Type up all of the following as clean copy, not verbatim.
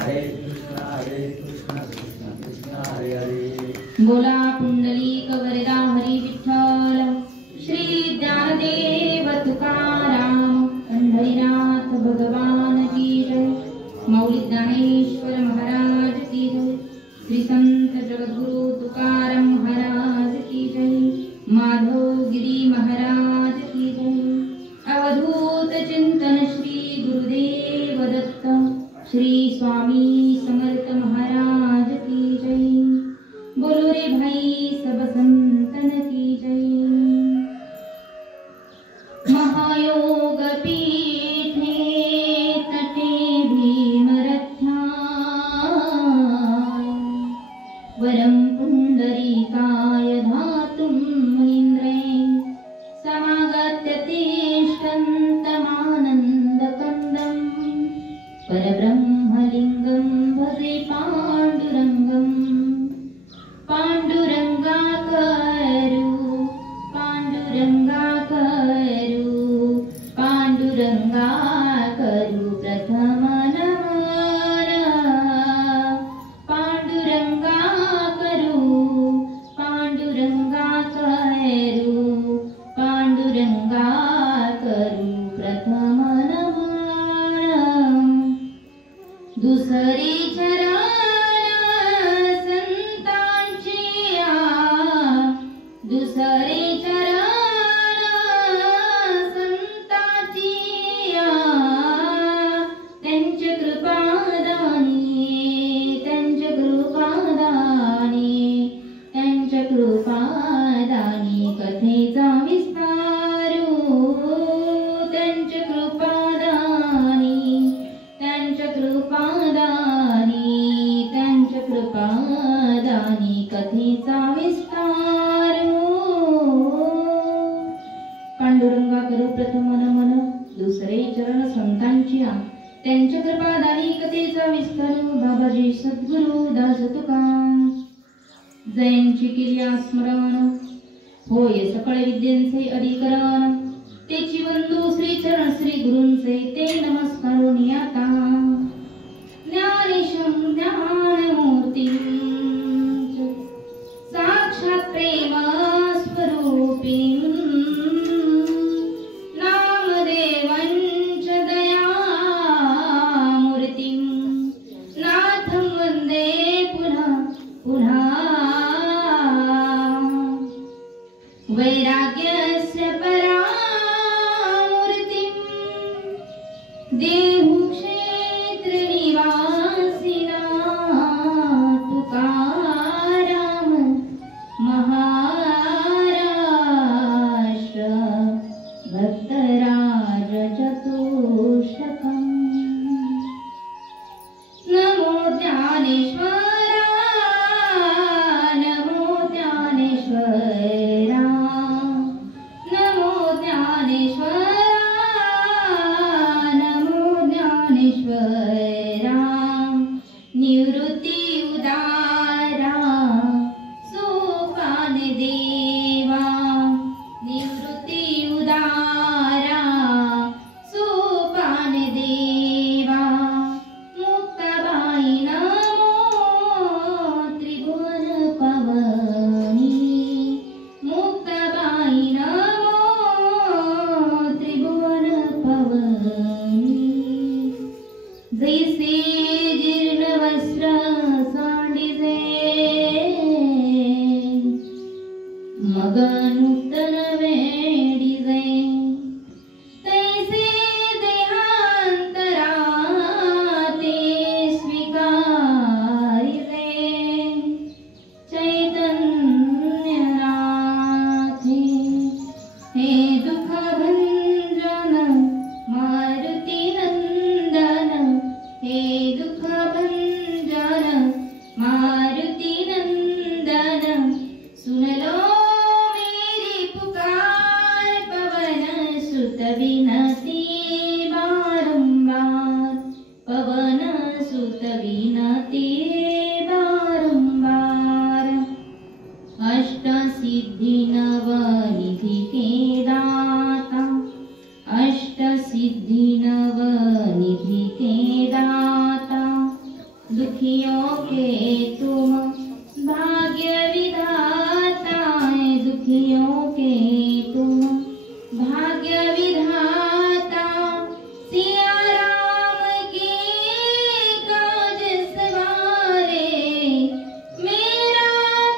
हरे कृष्ण कृष्ण कृष्ण हरे हरे। बोला पुंडलिक वरदा हरी विठ्ठल श्री ज्ञानदेव तुकाराम पंढरीनाथ भगवान की जय। माऊली ज्ञानेश्वर महाराज की जय। श्री संत जगद्गुरु तुकाराम महाराज की जय। माधवगिरी महाराज की जय। अवधूत चिंतन श्री गुरुदेव दत्त श्री स्वामी समर्थ महाराज की जय। बोलो रे भाई सब संतन की जय। महायोग पीठे तटे भीमरथाय वरम पुंडरीकाय धातुं मुनीन्द्रे समागत्य तिष्ठन्तमानन्दकन्दं परब्रह्मलिङ्गं भजे पाण्डुरङ्गं। पाण्डुरङ्गाकरु पाण्डुरङ्गाकरु पाण्डुरङ्गाकरु प्रथम नमन। पाण्डुरङ्गाकरु पाण्डुरङ्गाकरु पाण्डुरङ्गाकरु प्रथम नमन। दुसरी चरण दुसरे चरण संताचिया त्यांच्या कृपादानी त्यांच्या कृपादानी त्यांच्या कृपादानी कथेचा विस्तारू त्यांच्या कृपादानी त्यांच्या कृपादानी त्यांच्या कृपादानी कथेचा विस्तार। पांडुरंगा करू प्रथम नमन दुसरे चरण संतांची त्यांच्या कृपादानी कथेचा विस्तार। बाबाजी सद्गुरु दास तुका जयांची केली स्मरण होय सकळ विद्यांचे अधिकरण। तेची वंदू श्री चरण श्री गुरूंचे ते नमस्कारो नियाता। ज्ञानेशं ज्ञानमूर्ती साक्षात् प्रेम स्वरूपिणी नामदेवञ्च दयामूर्तिं नाथं वन्दे पुनः पुनः। वैराग्यस्य परामूर्तिं देहु क्षेत्रनिवासिना तुकाराम महाराष्ट्र भक्तराज चतुष्टकम्। नमो ज्ञानेश्वरा नमो ज्ञानेश्वरा नमो ज्ञानेश्वरा नमो ज्ञानेश्वरा। निवृत्ती उदारा सुखान देवा निवृत्ती उदारा सुखान देवा। मुक्ताबाई नमो त्रिभुवन पवनी मुक्ताबाई नमो त्रिभुवन पवनी। जैसे जीर्ण वस्त्र सांडिजे मग नूतन वेडिजे तैसे देहांतरा ते स्वीकारिजे। चैतन्यनाथे हे दुःख भंजन मारुती नंदन हे दुःख भंजन मारुती नंदन। सुन लो मेरी पुकार पवन सुत विनती बारंबार पवन सुत विनती बारंबार। अष्ट सिद्धि नवनिधि के दाता अष्ट सिद्धि नवनिधि के दाता दुखियों के तुम भाग्य विधाता है, दुखियों के तुम भाग्य विधाता। सिया राम के काज सवारे, मेरा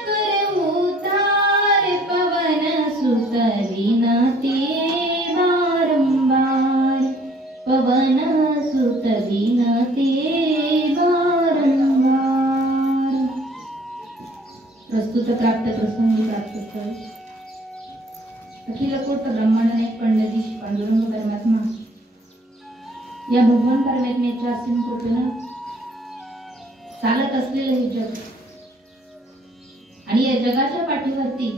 कर उतार पवन सुत विनती बारंबार, पवन सुत विनती बारंबार। प्रस्तुत प्राप्त प्रसंगी प्राप्त कर अखिल कोट ब्रह्मांड नायक पंडित पांडुरंग परमात्मा या भगवान परमात्म्याच्या असीम कृपेनं चालत असलेलं हे जग आणि या जगाच्या पाठीवरती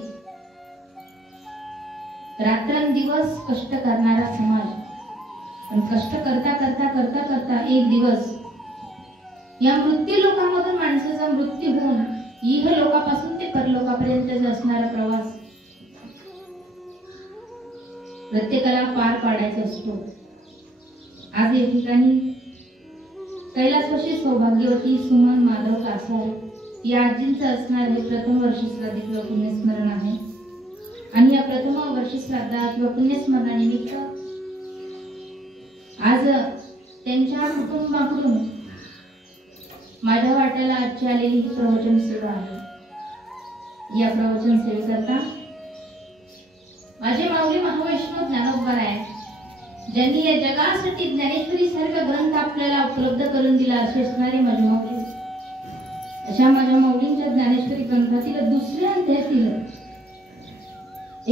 रात्रंदिवस कष्ट करणारा समाज, पण कष्ट करता करता करता करता एक दिवस या मृत्यू लोकांमधून माणसाचा मृत्यू होऊन इह लोकापासून ते परलोकापर्यंत असणारा प्रवास प्रत्येकाला पार पाडायचा असतो। आज या ठिकाणी कैलासवासी सौभाग्यवती सुमन माधव कासार या आजींचं असणार हे प्रथम वर्ष श्राद्ध पुण्यस्मरण आहे आणि या प्रथम वर्ष श्राद्ध किंवा पुण्यस्मरणानिमित्त आज त्यांच्या कुटुंबाकडून माझ्या वाट्याला आजची आलेली ही प्रवचन सेवा आहे। या प्रवचन सेवेकरता माझे माऊली महावैष्णव ज्ञानोबराय ज्यांनी या जगासाठी ज्ञानेश्वरी सारखा ग्रंथ आपल्याला उपलब्ध करून दिला असे असणारे माझे माऊली, अशा माझ्या माऊलींच्या ज्ञानेश्वरी ग्रंथातील दुसऱ्या अध्यायातील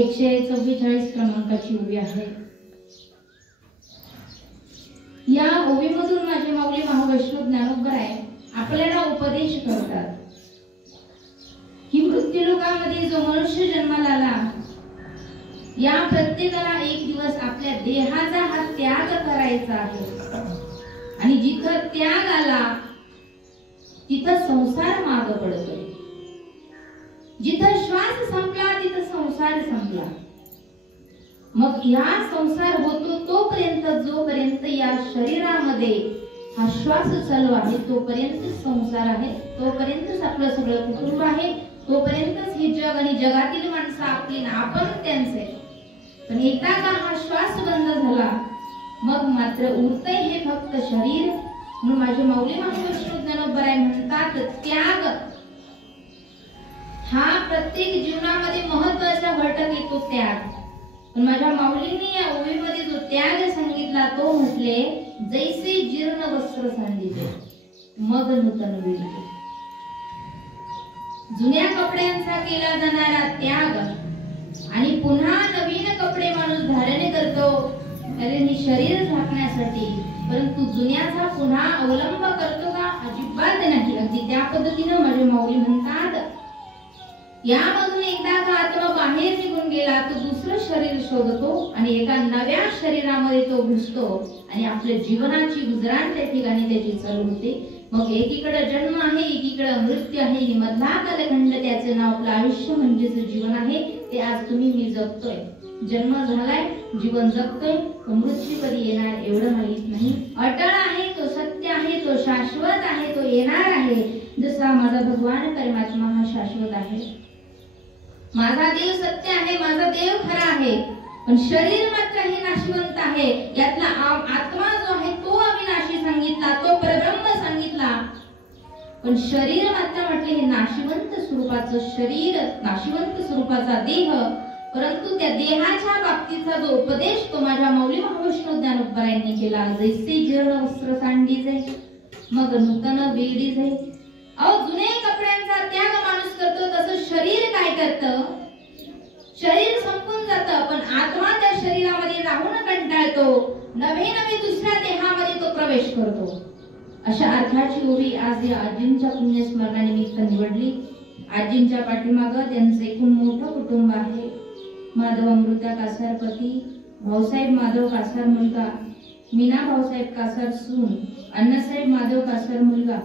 144 क्रमांकाची ओवी आहे। या ओवीमधून माझे माऊली महावैष्णव ज्ञानोबराय आपल्याला उपदेश करतात की मृत्यूलोकामध्ये जो मनुष्य जन्माला आला या प्रत्येकाला एक दिवस आपल्या देहाचा हा त्याग करायचा आहे आणि जिथं त्याग आला तिथं संसार माग पडतो, जिथं श्वास संपला तिथं संसार संपला। मग या संसार होतो तोपर्यंत जोपर्यंत या शरीरामध्ये हा श्वास चालू आहे तोपर्यंत संसार आहे, तोपर्यंतच आपलं सगळं कुटुंब आहे, तोपर्यंतच हे जग आणि जगातील माणसं आपली ना आपण त्यांचे। पण एकदा का हा श्वास बंद झाला मग मात्र उरतंय हे फक्त शरीर। म्हणून माझे माऊली महावैष्णव ज्ञानोबराय म्हणतात त्याग हा प्रत्येक जीवनामध्ये महत्त्वाचा घटक येतो त्याग। पण माझ्या माऊलींनी या ओवीमध्ये जो त्याग सांगितला तो म्हटले जैसे जीर्ण वस्त्र सांगितले मग नूतन विणते। जुन्या कपड्यांचा केला जाणारा त्याग आणि पुन्हा नवीन कपडे माणूस धारण करतो कारण शरीर झाकण्यासाठी, परंतु जुन्याचा पुन्हा अवलंब करतो का? अजिबात नाही। अगदी त्या पद्धतीने माझे माऊली म्हणतात यामधून एकदा का आत्मा बाहेर निघून गेला तो दुसरं शरीर शोधतो आणि एका नव्या शरीरामध्ये तो घुसतो आणि आपल्या जीवनाची गुजराण त्या ठिकाणी त्याची चालू होते। मग एकीकडे जन्म आहे, एकीकडे मृत्यू आहे आणि मधला कालखंड त्याचे नाव आपलं आयुष्य म्हणजेच जीवन आहे। ते आज तुम्ही मी जगतोय, जन्म झालाय, जीवन जगतोय, मृत्यू कधी येणार एवढं माहित नाही। अटळ आहे तो, सत्य आहे तो, शाश्वत आहे तो, येणार आहे। जसा माझा भगवान परमात्मा हा शाश्वत आहे, माझा देव सत्य आहे, माझा देव खरा आहे, पण शरीर मात्र हे नाशवंत आहे। यातला आत्मा जो आहे तो अविनाशी सांगितला, तो परब्रह्म सांगितला, पण शरीर मात्र म्हटले हे नाशवंत स्वरूपाचं शरीर, नाशवंत स्वरूपाचा देह। परंतु त्या देहाच्या बाबतीचा जो उपदेश तो माझ्या माऊली महावैष्णव ज्ञानोबरायांनी केला जैसे जीर्ण वस्त्र सांडीजे मग नूतन वेडीजे। अहो जुने कपड्यांचा त्याग माणूस करतो तसं शरीर काय करतं? शरीर संपून जातं, पण आत्मा त्या शरीरामध्ये राहून कंटाळतो, नवे नवे दुसऱ्या देहामध्ये तो प्रवेश करतो। अशा अर्थाची ओवी आज या आजींच्या पुण्यस्मरणानिमित्त निवडली। आजींच्या पाठीमागं त्यांचं एकूण मोठं कुटुंब आहे। माधव अमृता कासार पती, भाऊसाहेब माधव कासार मुलगा, मीना भाऊसाहेब कासार सून, अण्णासाहेब माधव कासार मुलगा,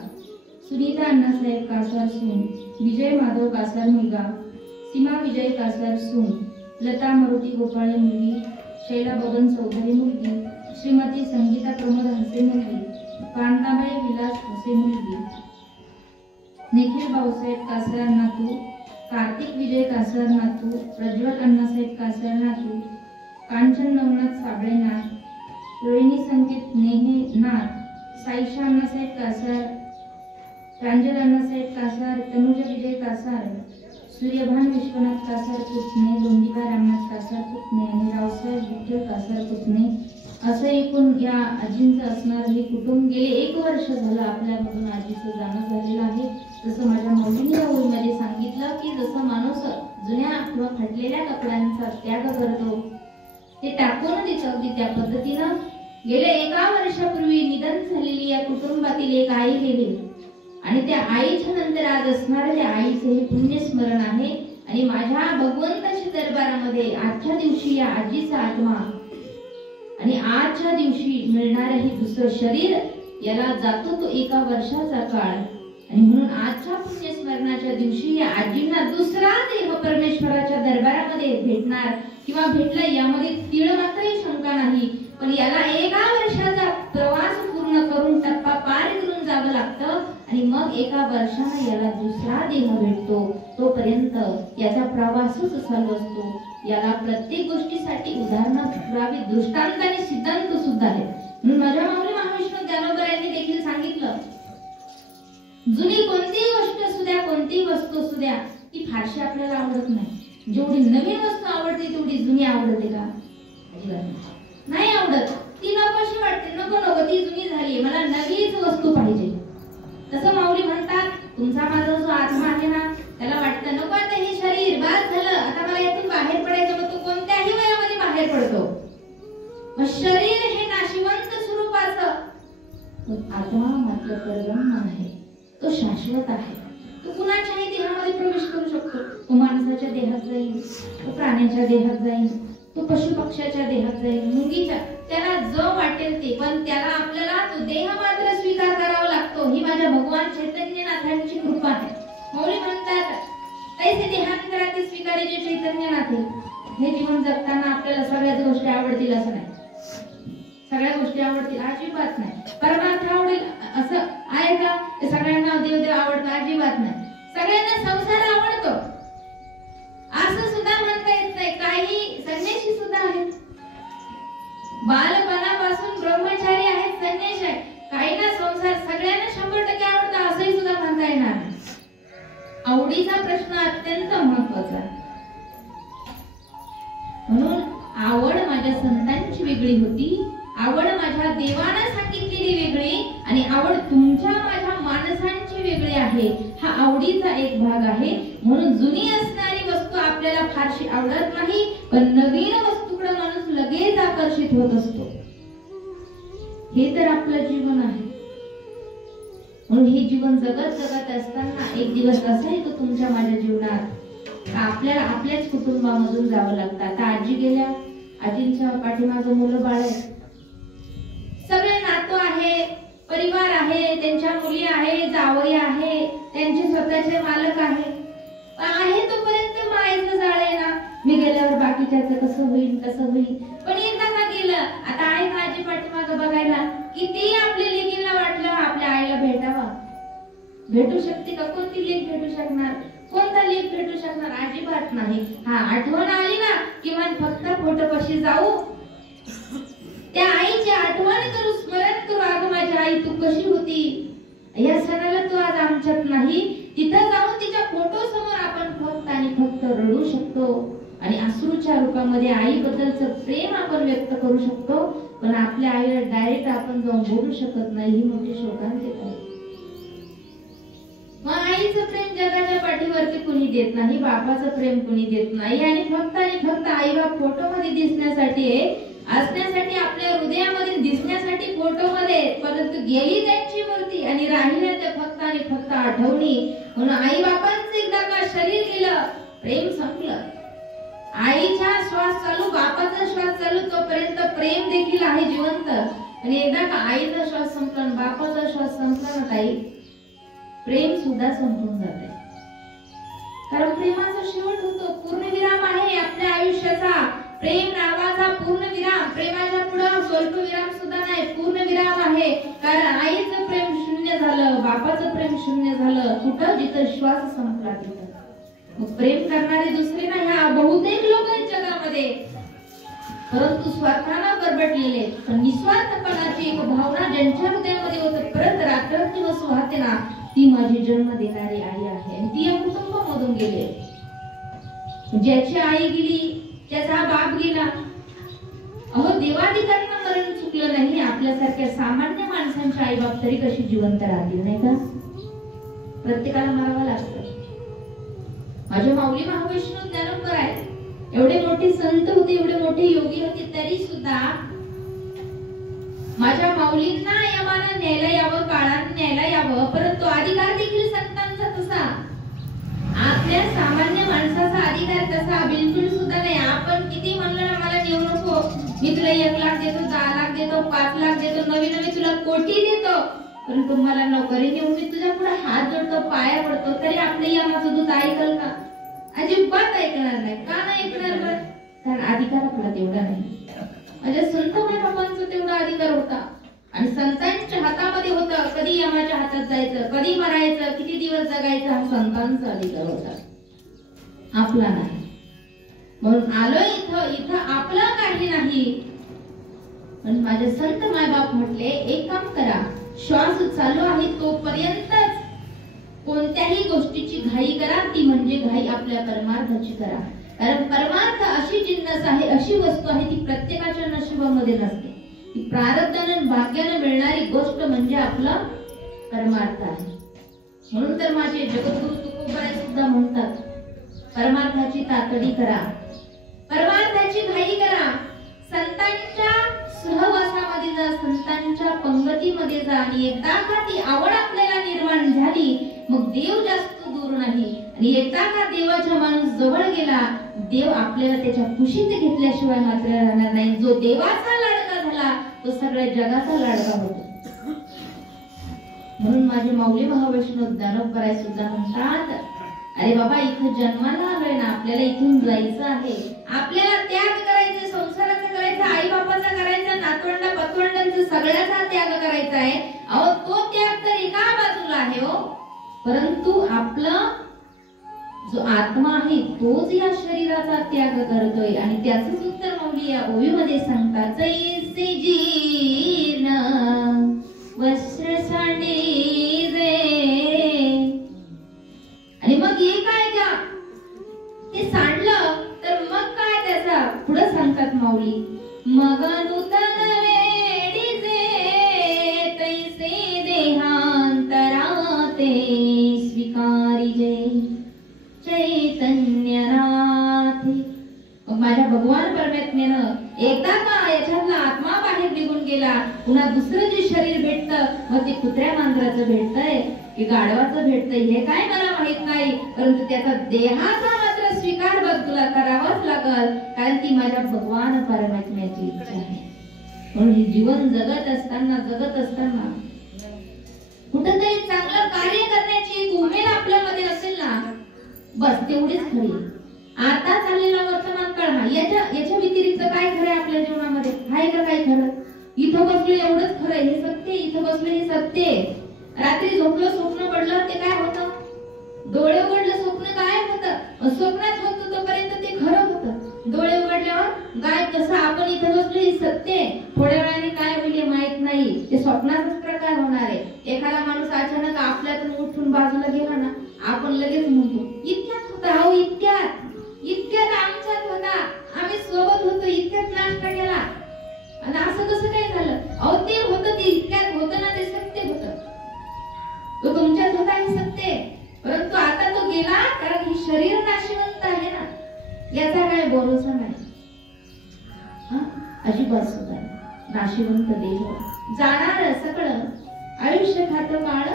सुनीता अण्णासाहेब कासार सून, विजय माधव कासार मुलगा, सीमा विजय कासार सून, लता मारुती गोपाळे मुलगी, शैला बबन चौधरी मुलगी, श्रीमती संगीता प्रमोद हसे मुलगी, कांताबाई विलास हसे मुलगी, निखिल भाऊसाहेब कासार नातू, कार्तिक विजय कासार नातू, प्रज्वल अण्णासाहेब कासार नातू, कांचन नवनाथ साबळे नाथ, रोहिणी संकेत नेहे नाथ, साईशा अण्णासाहेब कासार, प्रांजल अण्णासाहेब कासार, तनुजा विजय कासार, सूर्यभान विश्वनाथ कासार पुतणे, दोंदिका रामनाथ कासार पुतणे आणि रावसाहेब विठ्ठल कासार पुतणे असं एकूण या आजींचं असणार हे कुटुंब. गेले 1 वर्ष झालं आपल्यामधून आजीचं जाणं झालेलं आहे. जसं माझ्या मौलीने या ओळीमध्ये सांगितलं की जसं माणूस जुन्या किंवा फाटलेल्या कपड्यांचा त्याग करतो ते टाकून देतो, अगदी त्या पद्धतीनं गेल्या 1 वर्षापूर्वी निधन झालेली या कुटुंबातील एक आई गेली आणि त्या आईच्या नंतर आज असणाऱ्या त्या आईचे हे पुण्यस्मरण आहे. आणि माझ्या भगवंताच्या दरबारामध्ये आजच्या दिवशी या आजीचा आत्मा आणि आजच्या दिवशी मिळणारे हे दुसरं शरीर याला जातो तो 1 वर्षाचा काळ. आणि म्हणून आजच्या पुण्यस्मरणाच्या दिवशी या आजींना दुसरा देह परमेश्वराच्या दरबारामध्ये भेटणार किंवा भेटला यामध्ये तीळ मात्रही शंका नाही. पण याला 1 वर्षाचा प्रवास पूर्ण करून टप्पा पार करून जावं लागतं आणि मग 1 वर्षाने याला दुसरा देह भेटतो. तोपर्यंत याचा प्रवासच चालू असतो. याला प्रत्येक गोष्टीसाठी उदाहरणं पुरावी दृष्टांत आणि सिद्धांत सुद्धा आहे. म्हणून माझ्या माऊली महाविष्णू ज्ञानोबा यांनी देखील सांगितलं जुनी कोणतीही गोष्ट असू द्या, कोणतीही वस्तू असू द्या, ती फारशी आपल्याला आवडत नाही. जेवढी नवीन वस्तू आवडते तेवढी जुनी आवडते का? अजिबात नाही आवडत. ती नकोशी वाटते, नको नको ती जुनी झाली, मला नवीच वस्तू पाहिजे. तसं माऊली म्हणतात तुमचा माझा जो आत्मा आहे ना त्याला वाटतं नको आता हे शरीर बाद झालं, आता मला यातून बाहेर पडायचं. मग तो कोणत्याही वयामध्ये बाहेर पडतो. मग शरीर हे नाशिवंत स्वरूपाचं, आत्मा मात्र परब्रह्म आहे, तो शाश्वत आहे. तो कुणाच्याही देहामध्ये प्रवेश करू शकतो. तो माणसाच्या देहात जाईल, तो प्राण्याच्या देहात जाईल, तो पशु पक्ष्याच्या देहात जाईल, मुंगीच्या, त्याला जो वाटेल ते. पण त्याला आपल्याला तो देह मात्र स्वीकार करावा लागतो. ही माझ्या भगवान चैतन्यनाथांची कृपा आहे. मौली म्हणतात तैसे देहांतराते स्वीकारायचे चैतन्यनाथ. हे जीवन जगताना आपल्याला सगळ्याच गोष्टी आवडतील असं नाही, सगळ्या गोष्टी आवडतील अजिबात नाही. परमार्थ आवडेल असं आहे का? ते सगळ्यांना देव देव आवडतो अजिबात नाही. सगळ्यांना संसार आवडतो असं सुद्धा म्हणता येत नाही. काही संन्यासी सुद्धा आहेत, बालपणापासून ब्रह्मचारी आहेत, संन्यासी आहेत. काहींना संसार सगळ्यांना 100% आवडतो असंही सुद्धा म्हणता येणार नाही. आवडीचा प्रश्न अत्यंत महत्वाचा. म्हणून आवड माझ्या संतांची वेगळी होती, आवड माझ्या देवाने सांगितलेली वेगळी आणि आवड तुमच्या माझ्या माणसांची वेगळी आहे. हा आवडीचा एक भाग आहे. म्हणून जुनी असणारी वस्तू आपल्याला फारशी आवडत नाही, पण नवीन वस्तूकडे माणूस लगेच आकर्षित होत असतो. हे तर आपलं जीवन आहे. म्हणून हे जीवन जगत असताना एक दिवस असा येतो तुमच्या माझ्या जीवनात आपल्याला आपल्याच कुटुंबामधून जावं लागतं. आता आजी गेल्या, आजींच्या पाठीमागं मुलं बाळ आहेत, सगळे नातू आहे, परिवार आहे, त्यांच्या मुली आहे, जावई आहे, त्यांचे स्वतःचे मालक आहे. तोपर्यंत मायेचं जाळ आहे ना. मी गेल्यावर बाकीच्याचं कसं होईल कसं होईल. पण एकदा का गेलं, आता आहे का आजी पाठीमागं बघायला. किती आपल्या लेकीला वाटलं आपल्या आईला भेटावा, भेटू शकते का? कोणती लेक भेटू शकणार? कोणता लेक भेटू शकणार? अजिबात नाही. हा आठवण आली ना किमान फक्त फोटोपाशी जाऊ, त्या आईची आठवण करू, स्मरण करू, अगं माझी आई तू कशी होती, या सणाला तू आज आमच्यात नाही. तिथं जाऊन तिच्या फोटो समोर आपण फक्त आणि फक्त रडू शकतो आणि अश्रूच्या रूपामध्ये आईबद्दलचं प्रेम आपण व्यक्त करू शकतो. पण आपल्या आईला डायरेक्ट आपण जाऊन बोलू शकत नाही. ही मोठी शोकांतिका आहे. मग आईचं प्रेम जगाच्या पाठीवरती कुणी देत नाही, बापाचं प्रेम कुणी देत नाही. आणि फक्त आई बाप फोटो मध्ये दिसण्यासाठी असण्यासाठी, आपल्या हृदयामध्ये दिसण्यासाठी फोटो मध्ये, परंतु गेली त्यांची मूर्ती आणि राहिल्या त्या फक्त आणि फक्त आठवणी. म्हणून आई बापांचं एकदा का शरीर गेलं, प्रेम संपलं. आईचा श्वास चालू, बापाचा श्वास चालू, तोपर्यंत प्रेम देखील आहे जिवंत. आणि एकदा का आईचा श्वास संपला, बापाचा श्वास संपला ना ताई, प्रेम सुद्धा संपून जाते. कारण प्रेमाचा शेवट होतो, पूर्णविराम आहे आपल्या आयुष्याचा. प्रेम नावाचा पूर्णविराम, प्रेमाच्या पुढे स्वल्पविराम सुद्धा नाही, पूर्णविराम आहे. कारण आईचं प्रेम शून्य शून्य झालं, बापाचं प्रेम शून्य झालं. कुठं? जिथं श्वास संपला तिथं. मग प्रेम करणारे दुसरे नाही, ह्या बहुतेक लोक आहेत जगामध्ये, परंतु स्वार्थानं बरबटलेले. पण निस्वार्थपणाची एक भावना ज्यांच्या हृदयामध्ये होते, परत रात्रंदिवस वाहते ना, ती माझी जन्म देणारी आई आहे. आणि ती या कुटुंबामधून गेले. ज्याची आई गेली, त्याचा बाप गेला. अहो, देवाधिकाऱ्यांना मरण चुकलं नाही, आपल्यासारख्या सामान्य माणसांच्या आई बाप तरी कशी जिवंत राहतील, नाही का? प्रत्येकाला मरावं लागतं. माझे माऊली महावैष्णव ज्ञानोबा आहे, एवढे मोठे संत होते, एवढे मोठे योगी होते, तरी सुद्धा माझ्या माऊलींना यमानं न्यायला यावं, काळानं न्यायला यावं, परंतु अधिकार देखील संतांचा तसा, आपल्या सामान्य माणसाचा अधिकार तसा बिलकुल सुद्धा नाही. आपण किती म्हणलं ना, मला नेऊ नको, मी तुला 1 लाख देतो, 10 लाख देतो, 5 लाख देतो, नवी नवी तुला कोटी देतो, परंतु मला नोकरी नेऊन मी तुझ्या पुढे हात जोडतो, पाया पडतो, तरी आपल्या यमाचं दूत ऐकल का? अजिबात ऐकणार नाही. का नाही ऐकणार? कारण अधिकार आपला तेवढा नाही. माझ्या संत महाराजांचा तेवढा अधिकार होता, आणि संतांच्या हातामध्ये होता. कधी यमाच्या हातात जायचं, कधी मरायचं, किती दिवस जगायचं, हा संतांचा अधिकार होता, आपला नाही. म्हणून आलोय इथं आपलं काही नाही. पण माझे संत मायबाप म्हटले, एक काम करा, श्वास चालू आहे तोपर्यंतच कोणत्याही गोष्टीची घाई करा, ती म्हणजे घाई आपल्या परमार्थाची करा. कारण परमार्थ अशी जिन्नस आहे, अशी वस्तू आहे, ती प्रत्येकाच्या नशिबामध्ये नसते. ती प्रारब्धानं भाग्यानं मिळणारी गोष्ट म्हणजे आपला परमार्थ आहे. म्हणून तर माझे जगद्गुरु तुकोबाराय सुद्धा म्हणतात, परमार्थाची तातडी करा, परमार्थाची घाई करा, संतांच्या सहवासामध्ये जा, संतांच्या पंगतीमध्ये जा. आणि एकदा का ती आवड आपल्याला निर्माण झाली, मग देव जास्त दूर नाही. आणि एकदा का देवाच्या माणूस जवळ गेला, देव आपल्याला त्याच्या कुशीत घेतल्याशिवाय मात्र राहणार नाही. जो देवाचा लाडका झाला, तो सगळ्या जगाचा लाडका होतो. म्हणून माझे माऊली महावैष्णव ज्ञानोबा सुद्धा म्हणतात, अरे बाबा, इथं जन्माला आलोय ना, आपल्याला इथून जायचं आहे, आपल्याला त्याग करायचे, संसाराचा करायचा, आई बापाचा करायचा, नातवंडा पतवंडांचा सगळ्याचा त्याग करायचा आहे. अहो, तो त्याग तर एका बाजूला आहे हो, परंतु आपला जो आत्मा आहे तोच या शरीराचा त्याग करतोय. आणि त्याचंच उत्तर माऊली या ओवीमध्ये सांगतात, जैसे जीर्ण वस्त्र सांडे. आणि मग हे काय का ते सांडलं तर मग काय त्याचा? पुढे सांगतात माऊली, मग नूतन वेडीचे तैसे देहांतरा ते स्वीकारिजे चैतन्यनाथ. मग माझ्या भगवान परमात्म्यानं एकदा का याच्यातला आत्मा बाहेर निघून गेला, पुन्हा दुसरं जे शरीर भेटतं, मग ते कुत्र्या मांजराचं भेटतंय की गाढवाचं भेटतंय हे काय मला माहित नाही, परंतु त्याचा देहाचा मात्र स्वीकार बघ तुला करावाच लागल, कारण ती माझ्या भगवान परमात्म्याची इच्छा आहे. म्हणून हे जीवन जगत असताना कुठेतरी चांगलं कार्य करण्याची एक उमेद आपल्यामध्ये असेल ना, बस तेवढीच खरी. आता चाललेला वर्तमान काळ हा, याच्या व्यतिरिक्त काय खरं आहे आपल्या जीवनामध्ये? आहे का काय खरं? इथं बसलो एवढंच खरं, हे सत्य, इथं बसलो हे सत्य. रात्री झोपलो, स्वप्न पडलं, ते काय होतं? डोळे उघडलं, स्वप्न गायब होतं. स्वप्नात होतं तोपर्यंत ते खरं होतं, डोळे उघडल्यावर गायब. तसं आपण इथं बसलो हे सत्य, थोड्या वेळाने काय होईल माहित नाही, ते स्वप्नाचाच प्रकार होणार आहे. एखादा माणूस अचानक आपल्यातून उठून बाजूला गेला ना, आपण लगेच म्हणतो इतक्यात होता, अहो इतक्यात आमच्यात होता, आम्ही सोबत होतो, इतक्यात नाश्ता केला, आणि असं कसं काय झालं? अहो ते होतं, ते इतक्यात होतं ना, ते सत्य होतं, तो तुमच्यात होता हे सत्य. परंतु आता तो गेला, कारण हे शरीर नाशिवंत आहे ना, याचा काय भरोसा नाही. अजिबात सुद्धा नाशिवंत देह जाणार सगळं, आयुष्य खातं काळ.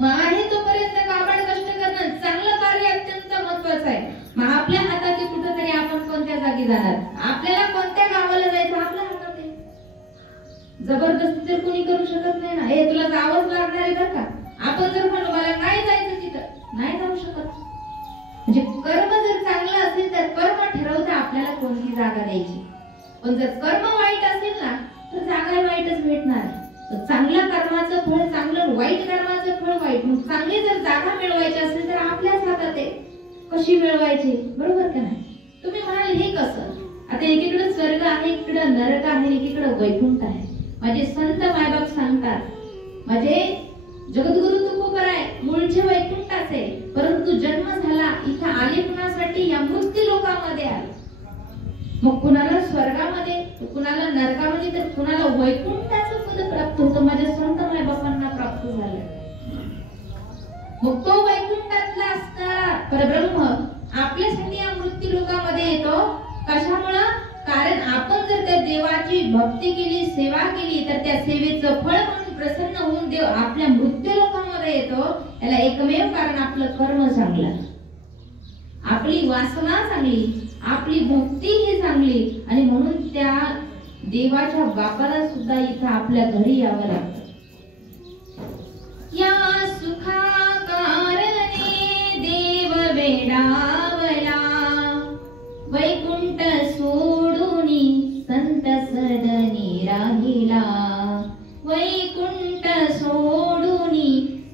मग आहे तोपर्यंत काबाड कष्ट करणं, चांगलं कार्य अत्यंत महत्वाचं आहे. मग आपल्या हातात आहे, कुठेतरी आपण कोणत्या जागी जाणार, आपल्याला कोणत्या गावाला जायचं आपल्या हातात आहे. जबरदस्ती तर कोणी करू शकत नाही ना, हे तुला जावंच लागणार आहे बरं का. आपण जर म्हणलो मला नाही जायचं तिथं, नाही जाऊ शकत. म्हणजे कर्म जर चांगलं असेल तर कर्म ठरवतं आपल्याला कोणती जागा द्यायची. पण जर कर्म वाईट असेल ना, तर जागा वाईटच भेटणार. चांगल्या कर्माचं फळ चांगलं, वाईट कर्माचं फळ वाईट. मग चांगली जर जागा मिळवायची असेल तर आपल्याच हातात आहे कशी मिळवायची, बरोबर का नाही? तुम्ही म्हणाल हे कसं? आता एकीकडे स्वर्ग आहे, एकीकडे नरक आहे, एकीकडे वैकुंठ आहे. माझे संत मायबाप सांगतात, माझे जगद्गुरु तुकोबराय मूळचे वैकुंठाचे, परंतु जन्म झाला इथं आले कुणासाठी? या मृत्यू लोकामध्ये आले. मग कुणाला स्वर्गामध्ये, कुणाला नरकामध्ये, तर कुणाला वैकुंठाचं पद प्राप्त होतं. माझ्या संत मायबापांना प्राप्त झालं. मग तो वैकुंठातला असणारा परब्रह्म आपल्यासाठी या मृत्यू लोकामध्ये येतो. कशामुळं? कारण आपण जर त्या देवाची भक्ती केली, सेवा केली, तर त्या सेवेचं फळ म्हणून प्रसन्न होऊन देव आपल्या मृत्यू लोकामध्ये येतो. याला एकमेव कारण आपलं कर्म चांगलं, आपली वासना चांगली, आपली भक्ती ही चांगली. आणि म्हणून त्या देवाच्या बापाला सुद्धा इथं आपल्या घरी यावं लागतं. या सुखा कारणे देव वेडावला, वैकुंठ सोडूनी संत सदनी राहिला, वैकुंठ सोडूनी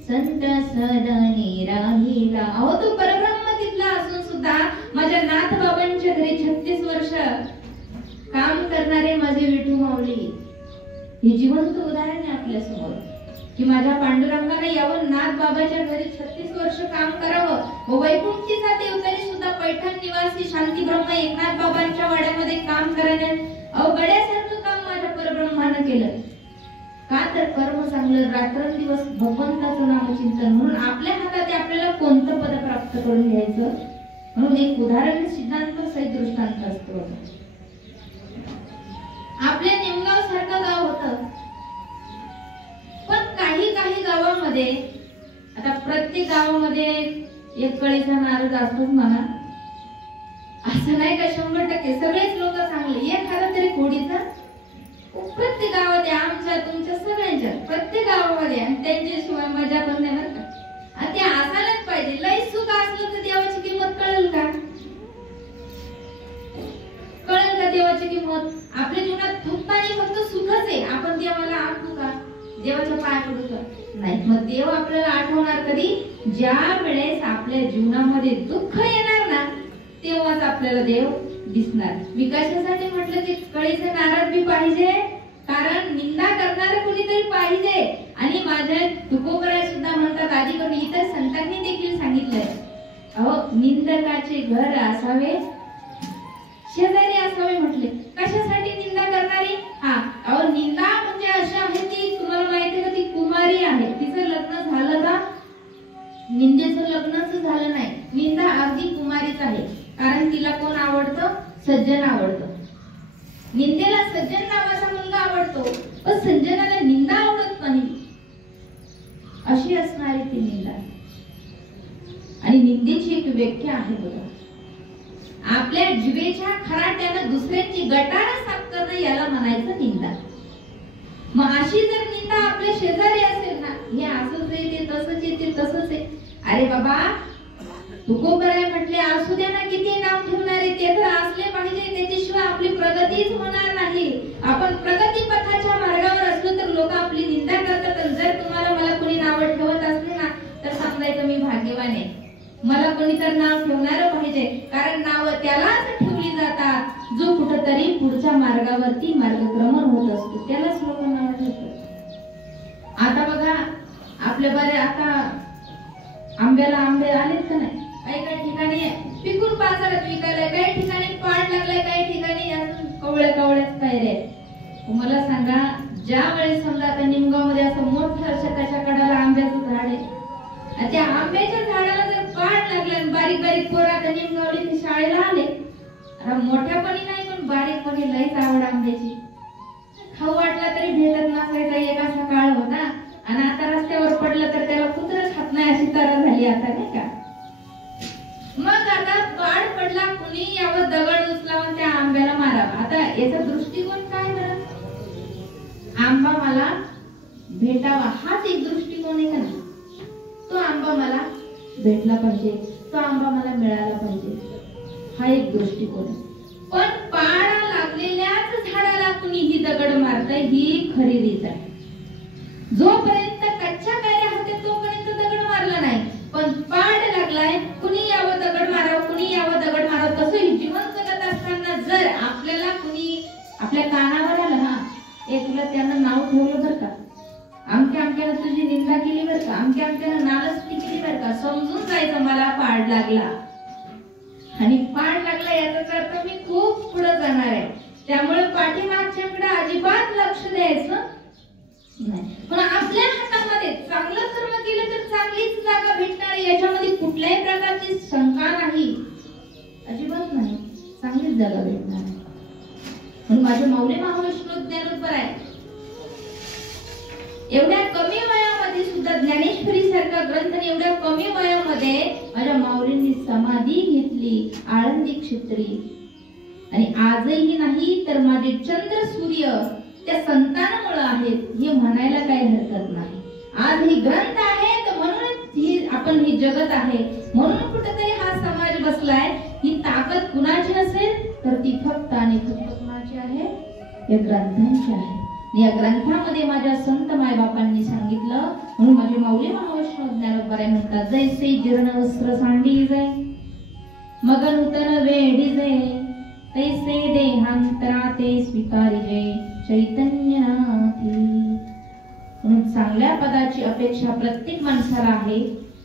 संत सदनी राहिला. अहो तो परब्रह्म तिथला असून सुद्धा माझ्या नाथ बाबांच्या घरी 36 वर्ष काम करणारे माझे विठू माऊली हे जिवंत उदाहरण आहे आपल्या समोर, की माझ्या पांडुरंगाने यावं नाथ बाबाच्या घरी 36 वर्ष काम करावं. व वैकुंठीचा देव तरी सुद्धा पैठण निवासी शांती ब्रह्म एकनाथ बाबांच्या वाड्यामध्ये काम करण्यात अवघड्यासारखं काम माझ्या परब्रह्मानं केलं. का? तर कर्म चांगलं, रात्रंदिवस भगवंताचं नामचिंतन. म्हणून आपल्या हातात आपल्याला कोणतं पद प्राप्त करून घ्यायचं. म्हणून एक उदाहरण सिद्धांत सहित दृष्टांत असतो. आपल्या निमगाव सारखं गाव होतं, पण काही काही गावामध्ये, आता प्रत्येक गावामध्ये एक कळीचा नारळ असतोच म्हणा, असं नाही का 100% सगळेच लोक चांगले, एखादा तरी कोडीचा प्रत्येक गावात, आमच्या तुमच्या सगळ्यांच्या प्रत्येक गावामध्ये, आणि त्यांच्याशिवाय मजा पण नाही बरं का. आणि ते असायलाच पाहिजे. लय सुख असलं तर देवाची किंमत कळेल का? कळेल का देवाची किंमत? आपल्या जीवनात दुःख आणि फक्त सुखच आहे. आपण देवाला आठवू का? देवाच्या पाया पडू का? नाही. मग देव आपल्याला आठवणार कधी? ज्या वेळेस आपल्या जीवनामध्ये दुःख येणार ना, तेव्हाच आपल्याला देव दिसणार. मी कशासाठी म्हटलं की कळीचं नारळ बी पाहिजे, कारण निंदा करणारं कुणीतरी पाहिजे. आणि माझ्या तुकोबराय सुद्धा म्हणतात, आधी करून इतर संतांनी देखील सांगितलंय, अहो निंदकाचे घर असावे शेजारी असावे म्हटले. कशासाठी निंदा करणारी? अहो निंदा म्हणजे अशा आहे ती, तुम्हाला माहिती का ती कुमारी आहे, तिचं लग्न झालं का? निंदेचं लग्नच झालं नाही, निंदा अगदी कुमारीच आहे. कारण तिला कोण आवडतं? सज्जन आवडतं. निंदेला सज्जन नावाचा मुलगा आवडतो, पण सज्जनाला निंदा आवडत नाही. अशी असणारी ती निंदा. आणि निंदेची एक व्याख्या आहे बघा, आपल्या जिभेच्या खराट्यानं दुसऱ्याची गटार साफ करणं, याला म्हणायचं निंदा. मग अशी जर निंदा आपल्या शेजारी असेल ना, हे असंच आहे, ते तसंच आहे, ते तसंच आहे, अरे बाबा तुकोबराय म्हटले, असू द्या ना, किती नाव ठेवणारे, ते तर असले पाहिजे, त्याच्याशिवाय आपली प्रगतीच होणार नाही. आपण प्रगती पथाच्या मार्गावर असलो तर लोक आपली निंदा करतात. जर तुम्हाला मला कोणी नाव ठेवत असले ना, तर समजायचं मी भाग्यवान आहे. मला कोणी तर नाव ठेवणार पाहिजे, कारण नाव त्यालाच ठेवली जातात जो कुठेतरी पुढच्या मार्गावरती मार्गक्रमण होत असतो, त्यालाच लोक नाव ठेवतात. आता बघा आपल्या बरे, आता आंब्याला आंबे आलेत का नाही? काही ठिकाणी पिकून बाजारात विकायला, काही ठिकाणी पाड लागलाय, काही ठिकाणी अजून कवळ्याच पायऱ्या. मला सांगा, ज्या वेळेस समजा आता निमगावमध्ये असं मोठं त्याच्या कडाला आंब्याचं झाड आहे, त्या आंब्याच्या झाडाला जर पाड लागला आणि बारीक बारीक पोरं आता निमगावली ते शाळेला आले, मोठ्यापणी नाही पण बारीकपणी लईच आवड आंब्याची. खाऊ वाटला तरी भेटत नसायचा, एक असा काळ होता. आणि आता रस्त्यावर पडलं तर त्याला कुत्रच खात नाही, अशी तरा झाली आता, नाही का? मग आता पाड पडला, कुणी यावर दगड उचलावून त्या आंब्याला मारावा. आता याचा दृष्टिकोन काय बरं? आंबा मला भेटावा, हाच एक दृष्टिकोन आहे का? तो आंबा मला भेटला पाहिजे, तो आंबा मला मिळाला पाहिजे, हा एक दृष्टिकोन आहे. पण पाडा लागलेल्याच झाडाला कुणीही दगड मारतय, ही खरी रीत आहे. जोपर्यंत कच्च्या कैऱ्या होत्या तोपर्यंत दगड मारला नाही, पण पाड लागलाय कुणी यावं दगड मारावं, कुणी यावं दगड मारावं. तसं ही जीवन जगत असताना जर आपल्याला कुणी आपल्या कानावर आलं, हा तुला त्यानं नाव ठेवलं बरं का, आमच्या आमच्यानं तुझी निंदा केली बरं का, आमच्या आमच्यानं नालस्ती केली बरं का, समजून जायचं मला पाड लागला. आणि पाड लागला याचा अर्थ मी खूप पुढे जाणार आहे, त्यामुळे पाठीमागच्याकडे अजिबात लक्ष द्यायचं नाही. पण आपल्या हातामध्ये चांगलं कर्म केलं तर चांगलीच जागा भेटणार, याच्यामध्ये कुठल्याही प्रकारची शंका नाही, अजिबात नाही, चांगलीच जागा भेटणार. म्हणून माझे माऊली महाविष्णू ज्ञानोत्तर आहे, एवढ्या कमी वयामध्ये सुद्धा ज्ञानेश्वरी सारखा ग्रंथ एवढ्या कमी वयामध्ये माझ्या माऊलींनी समाधी घेतली आळंदी क्षेत्री. आणि आजही नाही तर माझे चंद्र सूर्य त्या संतानामुळे आहेत हे म्हणायला काही हरकत नाही. आज ही ग्रंथ आहेत म्हणून आपण ही जगत आहे, म्हणून कुठेतरी हा समाज बसलाय. ही ताकद कुणाची असेल तर ती फक्त आणि फक्त कुणाची आहे, या ग्रंथांची आहे. या ग्रंथामध्ये माझ्या संत मायबापांनी सांगितलं, म्हणून माझे माऊली महाविष्णू ज्ञानोबराय म्हणतात, जैसे जीर्ण वस्त्र सांडी जाय मग नूतन वेढी तैसे देहांतराते स्वीकारिजे चैतन्यनाथी. म्हणून चांगल्या पदाची अपेक्षा प्रत्येक माणसाला आहे.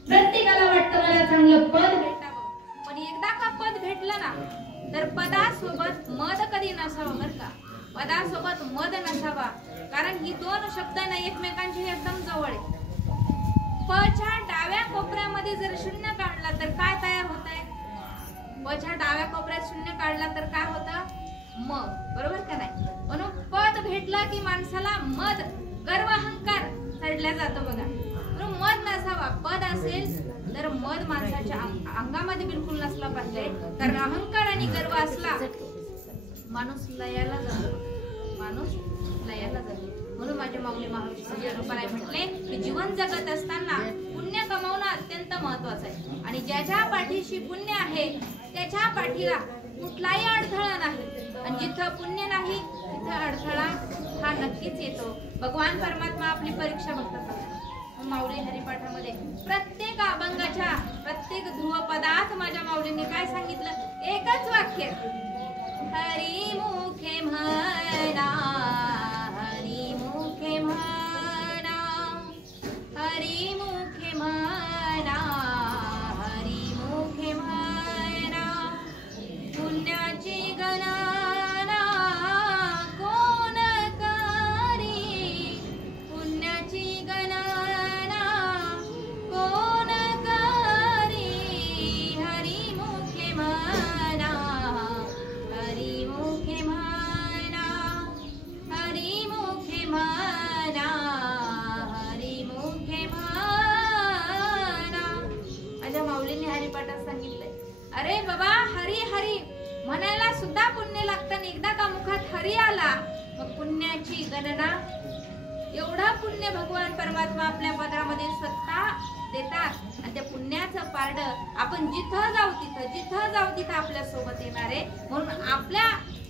प्रत्येकाला वाटतं मला चांगलं पद भेटावं, पण एकदा का पद भेटलं ना तर पदासोबत मद कधी नसावं बरं का, पदासोबत मद नसावा. कारण ही दोन शब्द ना एकमेकांची एकदम जवळ आहे. पच्या डाव्या कोपऱ्यामध्ये जर शून्य काढला तर काय तयार होत आहे, पच्या डाव्या कोपऱ्यात शून्य काढला तर काय होतं, म, बरोबर का नाही. म्हणून पद भेटला की माणसाला मद गर्व अहंकार चढल्या जातो बघा. म्हणून मद नसावा, पद असेल तर मद माणसाच्या अंगामध्ये बिलकुल नसला पाहिजे. कारण अहंकार आणि गर्व असला माणूस लयाला जातो, माणूस लयाला जातो. म्हणून माझे माऊली महाविष्णू ज्ञानोबराय म्हटले की जीवन जगत असताना पुण्य कमावणं अत्यंत महत्वाचं आहे. आणि ज्याच्या पाठीशी पुण्य आहे त्याच्या पाठीला कुठलाही अडथळा नाही, आणि जिथं पुण्य नाही तिथं अडथळा हा नक्कीच येतो. भगवान परमात्मा आपली परीक्षा बघतात. माऊली हरिपाठामध्ये प्रत्येक अभंगाच्या प्रत्येक ध्रुवपदात माझ्या माऊलींनी काय सांगितलं, एकच वाक्य, हरी मुखे म्हणा, हरी मुखे म्हणा, हरी मुखे म्हणा, हरी मुखे म्हणा, पुण्याची गणना कोण करी, पुण्याची गणना कोण करी, हरी मुखे म्हणा, हरी मुखे म्हणा, हरी मुखे म्हणा, हरी मुखे म्हणा. माझ्या माऊलीने हरिपाठात सांगितलंय, अरे बाबा हरी हरी म्हणायला सुद्धा पुण्य लागतं. एकदा का मुखात हरी आला मग पुण्याची गणना, एवढा पुण्य भगवान परमात्मा आपल्या पदरामध्ये स्वतः देतात. आणि त्या पुण्याचं पारड आपण जिथं जाऊ तिथं आपल्या सोबत येणार आहे. म्हणून आपल्या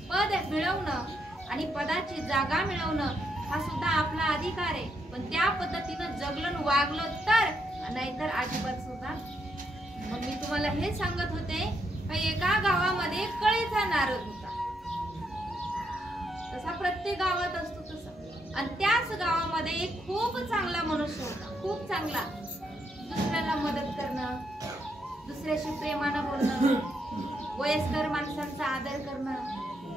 पद मिळवणं आणि पदाची जागा मिळवणं हा सुद्धा आपला अधिकार आहे. पण त्या पद्धतीनं जगलं वागलं तर, नाहीतर अजिबात सुद्धा. मग मी तुम्हाला हे सांगत होते की एका गावामध्ये कळीचा नारद होता. तसा प्रत्येक गावात असतो तसा. आणि त्याच गावामध्ये एक खूप चांगला मनुष्य होता, खूप चांगला. दुसऱ्याला मदत करणं, दुसऱ्याशी प्रेमानं बोलणं, वयस्कर माणसांचा आदर करणं.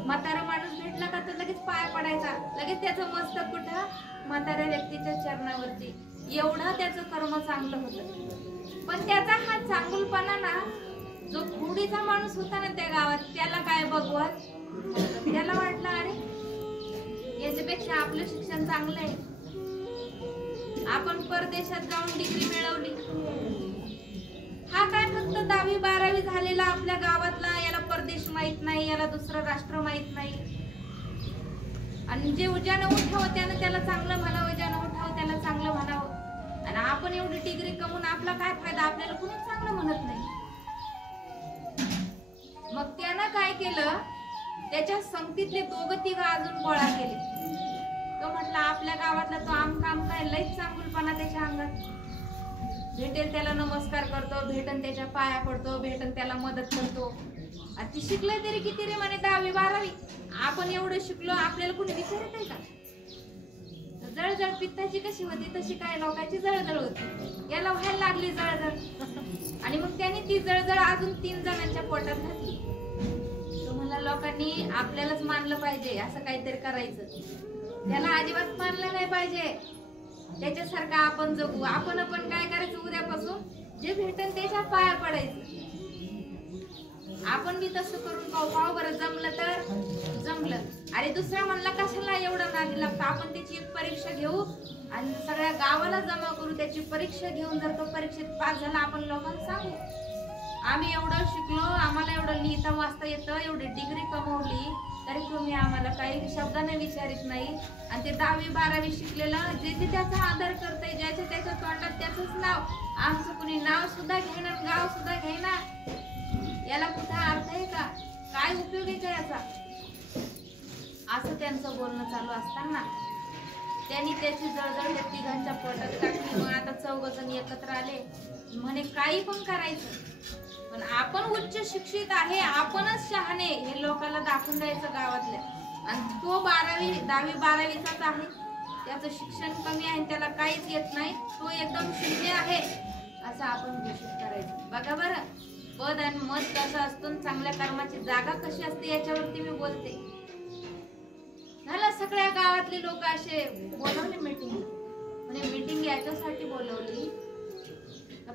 म्हातारा माणूस भेटला का तर लगेच पाय पडायचा, लगेच त्याचं मस्तक कुठं, म्हाताऱ्या व्यक्तीच्या चरणावरती. एवढं त्याचं कर्म चांगलं होतं. पण त्याचा हा चांगुलपणा ना, जो खुडीचा माणूस होता ना त्या गावात, त्याला काय बघवत, त्याला वाटलं अरे याच्यापेक्षा आपलं शिक्षण चांगलं आहे, आपण परदेशात जाऊन डिग्री मिळवली, हा काय फक्त 10वी 12वी झालेला आपल्या गावातला, याला परदेश माहित नाही, याला दुसरं राष्ट्र माहित नाही. आणि जे उजानं उठावं त्यानं त्याला चांगलं म्हणावं, ज्यानं उठावं त्याला चांगलं म्हणावं. आणि आपण एवढी डिग्री कमवून आपला काय फायदा, आपल्याला कुणीच चांगलं म्हणत नाही. मग त्यानं काय केलं, त्याच्या संगतीतले 2-3 अजून गोळा केले तो म्हटला आपल्या गावातला तो आम काय लईच चांगुलपणा त्याच्या अंगात. भेटेल त्याला नमस्कार करतो, भेटन त्याच्या पाया पडतो, भेटन त्याला मदत करतो. आणि ती शिकले तरी किती रे म्हणे 10वी 12वी. आपण एवढं शिकलो आपल्याला कुणी विचारत आहे का? जळजळ पित्ताची कशी होती तशी काय लोकांची जळजळ होती. याला व्हायला लागली जळजळ आणि मग त्याने ती जळजळ अजून 3 जणांच्या पोटात घातली. तो म्हणला लोकांनी आपल्यालाच मानलं पाहिजे असं काहीतरी करायचं. त्याला अजिबात मानलं नाही पाहिजे. त्याच्यासारखं आपण जगू. आपण काय करायचं उद्यापासून जे भेटेल त्याच्या पाया पडायचं. आपण बी तसं करून पाहू बरं. जमलं तर जमलं. अरे दुसरा म्हणला कशाला एवढं नादी लागतं. आपण त्याची एक परीक्षा घेऊ आणि सगळ्या गावाला जमा करू. त्याची परीक्षा घेऊन जर तो परीक्षेत पास झाला आपण लोकांना सांगू आम्ही एवढं शिकलो, आम्हाला एवढं लिहिता वाचता येतं, एवढी डिग्री कमवली तरी तुम्ही आम्हाला काही शब्दाने विचारित नाही. आणि ते 10वी 12वी शिकलेलं जे ते त्याचा आदर करतंय, ज्याच्या त्याच्या तोंडात त्याचंच नाव. आमचं कुणी नाव सुद्धा घेणार, गाव सुद्धा घेणार. याला कुठं अर्थ आहे का? काय उपयोग आहे का याचा? असं त्यांचं बोलणं चालू असताना त्यांनी त्याची जळजळ या तिघांच्या पोटात टाकली. मग आता 4 जण एकत्र आले. म्हणे काही पण करायचं पण आपण उच्च शिक्षित आहे, आपणच शहाणे हे लोकांना दाखवून द्यायचं गावातल्या. आणि तो 10वी 12वीचाच आहे, त्याचं शिक्षण कमी आहे, त्याला काहीच येत नाही, तो एकदम शून्य आहे असं आपण घोषित करायचं. बघा बरं पद आणि मत कसं असतं, चांगल्या कर्माची जागा कशी असते याच्यावरती मी बोलते. झालं सगळ्या गावातले लोक असे बोलवले मीटिंग. म्हणजे मीटिंग याच्यासाठी बोलवली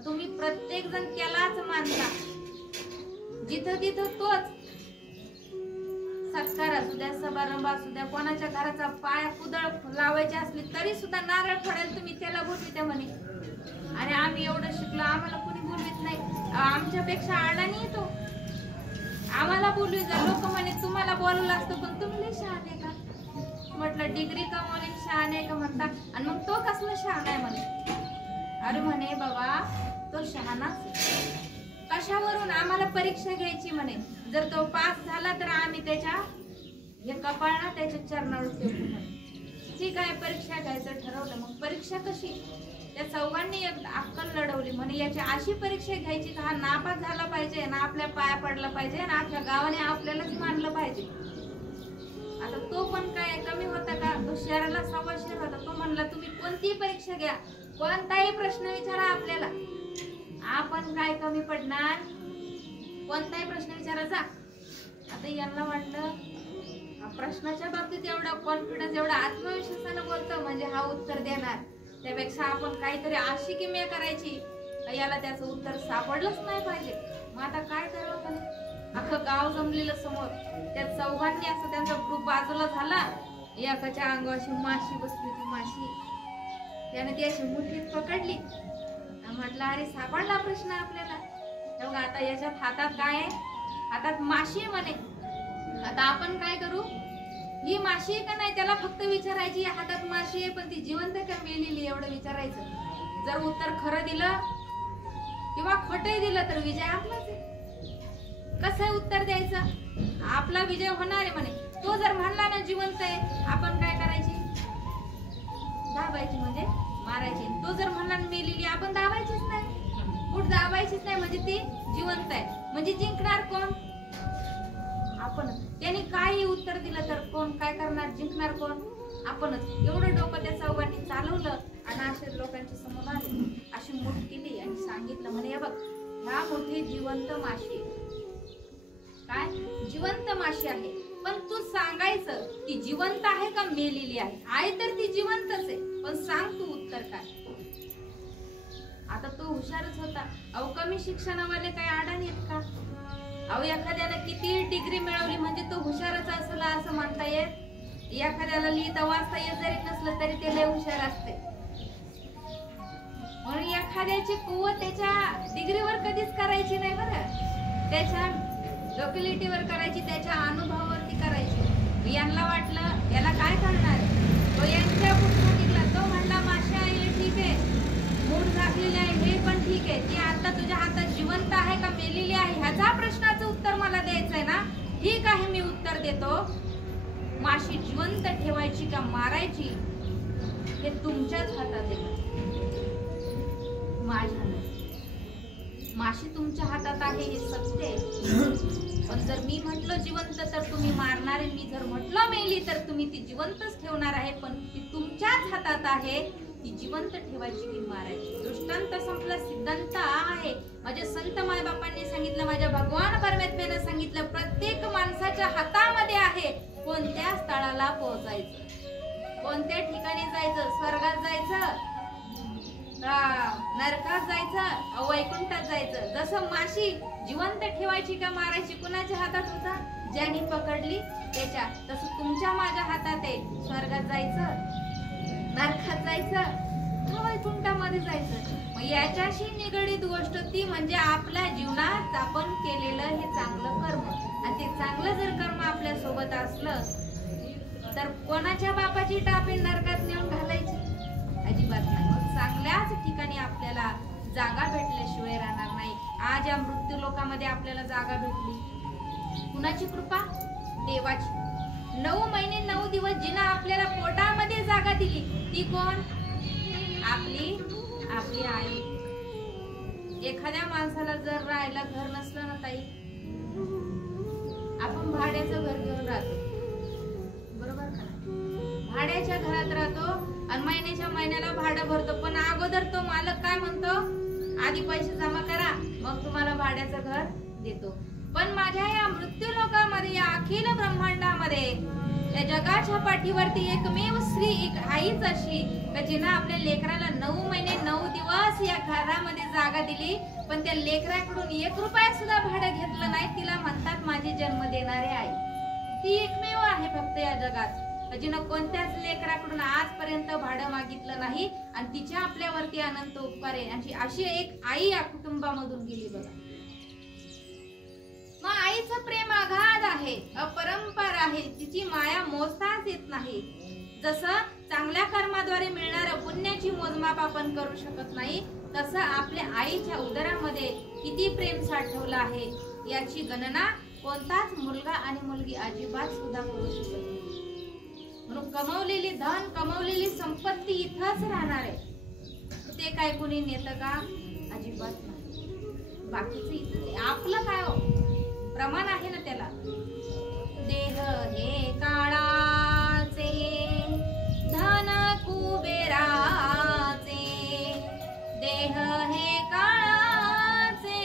तुम्ही प्रत्येक जण त्यालाच मानता. जिथं तिथं तोच. सत्कार असू द्या, समारंभ असू द्या, कोणाच्या घराचा पाय कुदळ लावायची असली तरी सुद्धा नारळ फोडायला तुम्ही त्याला बोलवित्या म्हणे. आणि आम्ही एवढं शिकलो आम्हाला कोणी बोलवित नाही. आमच्यापेक्षा आडाणी येतो आम्हाला बोलवी जा. लोक म्हणे तुम्हाला बोलवलं असतं पण तुम्ही लई शहाणे का? म्हटलं डिग्री कमवली शहाणे का म्हणता. आणि मग तो कसला शहाणा आहे म्हणे. अरे म्हणे बाबा तो शहाणाच. कशावरून? आम्हाला परीक्षा घ्यायची म्हणे. जर तो पास झाला तर आम्ही त्याच्या हे कपाळा त्याच्या चरणावर ठेवू म्हणे. ठीक आहे परीक्षा घ्यायचं ठरवलं. मग परीक्षा कशी? त्या चौघांनी एक अक्कल लढवली. म्हणे याची अशी परीक्षा घ्यायची का हा नापास झाला पाहिजे ना आपल्या पाया पडला पाहिजे ना अख्ख्या गावाने आपल्यालाच मानलं पाहिजे. आता तो पण काय कमी होता का? तो शहराला सव्वाशेर होता. तो म्हणला तुम्ही कोणतीही परीक्षा घ्या, कोणताही प्रश्न विचारा आपल्याला, आपण काय कमी पडणार? कोणताही प्रश्न विचारायचा. आता यांना वाटलं प्रश्नाच्या बाबतीत एवढा कॉन्फिडन्स, एवढा आत्मविश्वासानं बोलतो म्हणजे हा उत्तर देणार. त्यापेक्षा आपण काहीतरी अशी किमया करायची याला त्याचं उत्तर सापडलंच नाही पाहिजे. मग आता काय करावं? पण अख्खं गाव जमलेलं समोर. त्या चौघांनी असं त्यांचा ग्रुप बाजूला झाला. एकाच्या अंगावर अशी माशी बसली होती. माशी त्याने ती अशी मुठीत पकडली. म्हटलं अरे सापडला प्रश्न आपल्याला. तेव्हा आता याच्यात हातात काय आहे? हातात माशी म्हणे. आता आपण काय करू? ही माशी आहे का नाही त्याला फक्त विचारायची. हातात माशी आहे पण ती जिवंत का मेलेली एवढं विचारायचं. जर उत्तर खरं दिलं किंवा खोटंही दिलं तर विजय आपलाच आहे. कसं उत्तर द्यायचं? आपला विजय होणार आहे म्हणे. तो जर म्हणला ना जिवंत आहे आपण काय करायची? दाबायची म्हणजे मारायची. तो जर म्हणला मेलेली आपण दाबायचीच नाही. कुठ दाबायचीच नाही म्हणजे ती जिवंत आहे. म्हणजे जिंकणार कोण? आपण. त्यांनी काही उत्तर दिलं तर कोण काय करणार? जिंकणार कोण? आपणच. एवढं डोकं त्या चौघांनी चालवलं आणि अशा लोकांच्या समोर आले. अशी मूठ केली आणि सांगितलं म्हणे हे बघ ह्या मोठी जिवंत माशी. काय? जिवंत माशी आहे. पण तू सांगायचं ती जिवंत आहे का मेलेली आहे? आहे तर ती जिवंतच आहे. पण सांग तू उत्तर काय? आता तो हुशारच होता. अहो कमी शिक्षणावाले काय अडाणी आहेत का? अहो एखाद्याला किती डिग्री मिळवली म्हणजे तो हुशारच असला असं म्हणता येत? एखाद्याला लिहिता वाचता येत जरी नसलं तरी ते लय हुशार असते. म्हणून एखाद्याची कुवत त्याच्या डिग्रीवर कधीच करायची नाही बरं. त्याच्या लोकॅलिटीवर करायची, त्याच्या अनुभवावरती करायची. यांना वाटलं याला काय करणार? तो यांच्या पुढचा निघला. तो म्हणला माशी आहे ठीक आहे, मूठ झाकलेली आहे हे पण ठीक आहे. ती आता तुझ्या हातात जिवंत आहे का मेलेली आहे ह्याचा प्रश्नाचं उत्तर मला द्यायचंय ना? ठीक आहे मी उत्तर देतो. माशी जिवंत ठेवायची का मारायची हे तुमच्याच हातात आहे. माझ्या माशी तुमच्या हातात आहे हे सत्य आहे. पण जर मी म्हटलं जिवंत तर तुम्ही मारणार आहे, मी जर म्हटलं मेली तर तुम्ही ती जिवंतच ठेवणार आहे. पण ती तुमच्याच हातात आहे, ती जिवंत ठेवायची की मारायची. दृष्टांत संपला, सिद्धांत आहे. माझे संत मायबापांनी सांगितलं, माझ्या भगवान परमेश्वराने सांगितलं, प्रत्येक माणसाच्या हातामध्ये आहे कोणत्या स्थळाला पोहोचायचं, कोणत्या ठिकाणी जायचं, स्वर्गात जायचं, नरकात जायचं, वैकुंठात जायचं. जसं माशी जिवंत ठेवायची का मारायची कुणाच्या हातात होता, ज्याने पकडली त्याच्या. तसं तुमच्या माझ्या हातात आहे, स्वर्गात जायचं, नरकात जायचं, वैकुंठामध्ये जायचं. मग याच्याशी निगडीत गोष्ट ती म्हणजे आपल्या जीवनात आपण केलेलं हे चांगलं कर्म. आणि ते चांगलं जर कर्म आपल्या सोबत असलं तर कोणाच्या बापाची टापी नरकात नेऊन घालायची अजिबात नाही. चांगल्याच ठिकाणी आपल्याला जागा भेटल्याशिवाय राहणार नाही. आज या मृत्यू लोकांमध्ये आपल्याला जागा भेटली, कुणाची कृपा? देवाची. 9 महिने 9 दिवस जिनं आपल्याला पोटामध्ये जागा दिली ती कोण? आपली आई. एखाद्या माणसाला जर राहायला घर नसलं ना ताई, आपण भाड्याचं घर घेऊन राहतो, बरोबर का? भाड्याच्या घरात राहतो आणि महिन्याला भाडं भरतो. पण अगोदर तो मालक काय म्हणतो, आधी पैसे जमा करा मग तुम्हाला भाड्याचं घर देतो. पण माझ्या या मृत्यू लोकांमध्ये, या अखिल ब्रह्मांडामध्ये, या जगाच्या पाठीवरती एकमेव स्त्री, एक आईच अशी जिनं आपल्या लेकराला 9 महिने 9 दिवस या घरामध्ये जागा दिली. पण त्या लेकराकडून 1 रुपया सुद्धा भाडं घेतलं नाही. तिला म्हणतात माझी जन्म देणारी आई. ती एकमेव आहे फक्त या जगात जिनं कोणत्याच लेकराकडून आजपर्यंत भाडं मागितलं नाही. आणि तिच्या आपल्यावरती अनंत उपकार आहे. अशी एक आई या कुटुंबामधून गेली बघा. मग आईचं प्रेम अगाध आहे, अपरंपार आहे. तिची माया मोजताच येत नाही. जसं चांगल्या कर्माद्वारे मिळणाऱ्या पुण्याची मोजमाप आपण करू शकत नाही, तसं आपल्या आईच्या उदरामध्ये किती प्रेम साठवलं आहे याची गणना कोणताच मुलगा आणि मुलगी अजिबात सुद्धा करू शकत नाही. म्हणून कमवलेली धन, कमवलेली संपत्ती इथंच राहणार आहे. ते काय कुणी नेतं का? अजिबात नाही. बाकीचं इथं आपलं काय हो, प्रमाण आहे ना त्याला. देह हे काळाचे, धन कुबेराचे. देह हे काळाचे,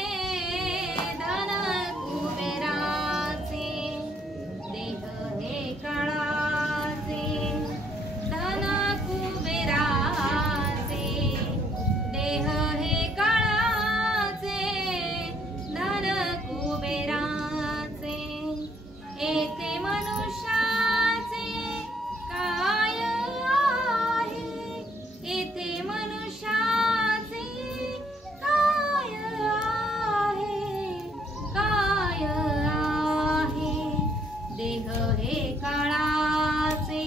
धन कुबेराचे. देह हे काळाचे, धन कुबेराचे. देह हे काळाचे, धन कुबेराचे. येथे मनुष्याचे काय आहे, येथे मनुष्याचे काय आहे, काय आहे. देह हे काळाचे,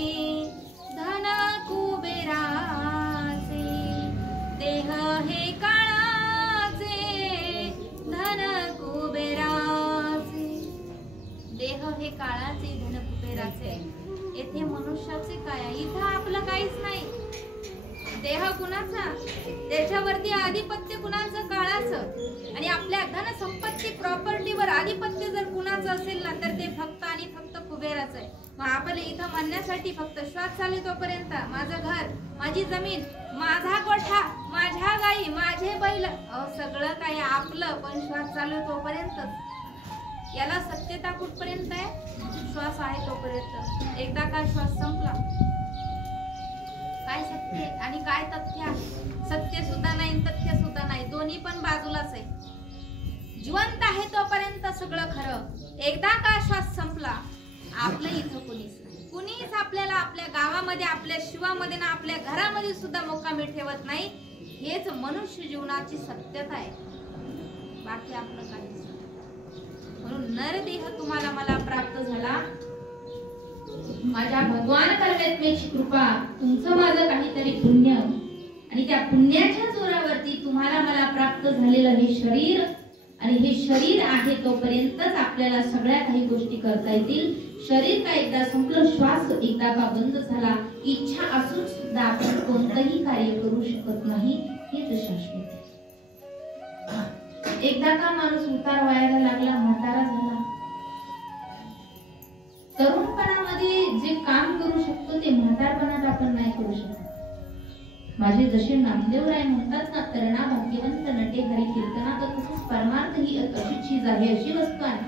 धन कुबेराचे. देह हे काळाचे, धन कुबेराचे. देह हे काळाचे, धन कुबेराचे. येथे मनुष्याचे काय? इथं आपलं काहीच नाही. देह कुणाचा, त्याच्यावरती आधिपत्य कुणाचं? काळाचं. आणि आपल्या धन संपत्ती प्रॉपर्टीवर आधिपत्य जर कुणाचं असेल ना तर ते फक्त आणि फक्त कुबेराचं आहे. मग आपल्याला इथं म्हणण्यासाठी फक्त श्वास चालू तोपर्यंत माझं घर, माझी जमीन, माझा गोठा, माझ्या गाई, माझे बैल, सगळं काही आपलं. पण श्वास चालू तोपर्यंतच. याला सत्यता कुठपर्यंत आहे? श्वास आहे तोपर्यंत. एकदा का श्वास संपला, काय सत्य आणि काय तथ्य आहे? सत्य सुद्धा नाही, तथ्य सुद्धा नाही, दोन्ही पण बाजूलाच आहे. जिवंत आहे तोपर्यंत सगळं खरं. एकदा का श्वास संपला, आपलं इथं कुणीच नाही. कुणीच आपल्याला आपल्या गावामध्ये, आपल्या शिवामध्ये ना आपल्या घरामध्ये सुद्धा मुक्कामी ठेवत नाही. हेच मनुष्य जीवनाची सत्यता आहे. बाकी आपलं काहीच नाही. म्हणून नरदेह तुम्हाला मला प्राप्त झाला, माझ्या भगवान परमेश्वराची कृपा, तुमचं माझं काहीतरी पुण्य, आणि त्या पुण्याच्या जोरावरती तुम्हाला मला प्राप्त झालेलं हे शरीर आणि आणि हे शरीर आहे तोपर्यंतच आपल्याला सगळ्या काही गोष्टी करता येतील. शरीर का एकदा संपलं, श्वास एकदा का बंद झाला, इच्छा असून सुद्धा आपण कोणतंही कार्य करू शकत नाही. हेच शाश्वत आहे. एकदा का माणूस उतार वयाला लागला, म्हातारा झाला, तरुणपणामध्ये जे काम करू शकतो ते म्हातारपणात आपण नाही करू शकत. माझे जसे नामदेवराय म्हणतात ना, तरणा भाग्यवंत नटे हरी कीर्तना, तर तसंच परमार्थ ही अशी चीज आहे, अशी वस्तू आहे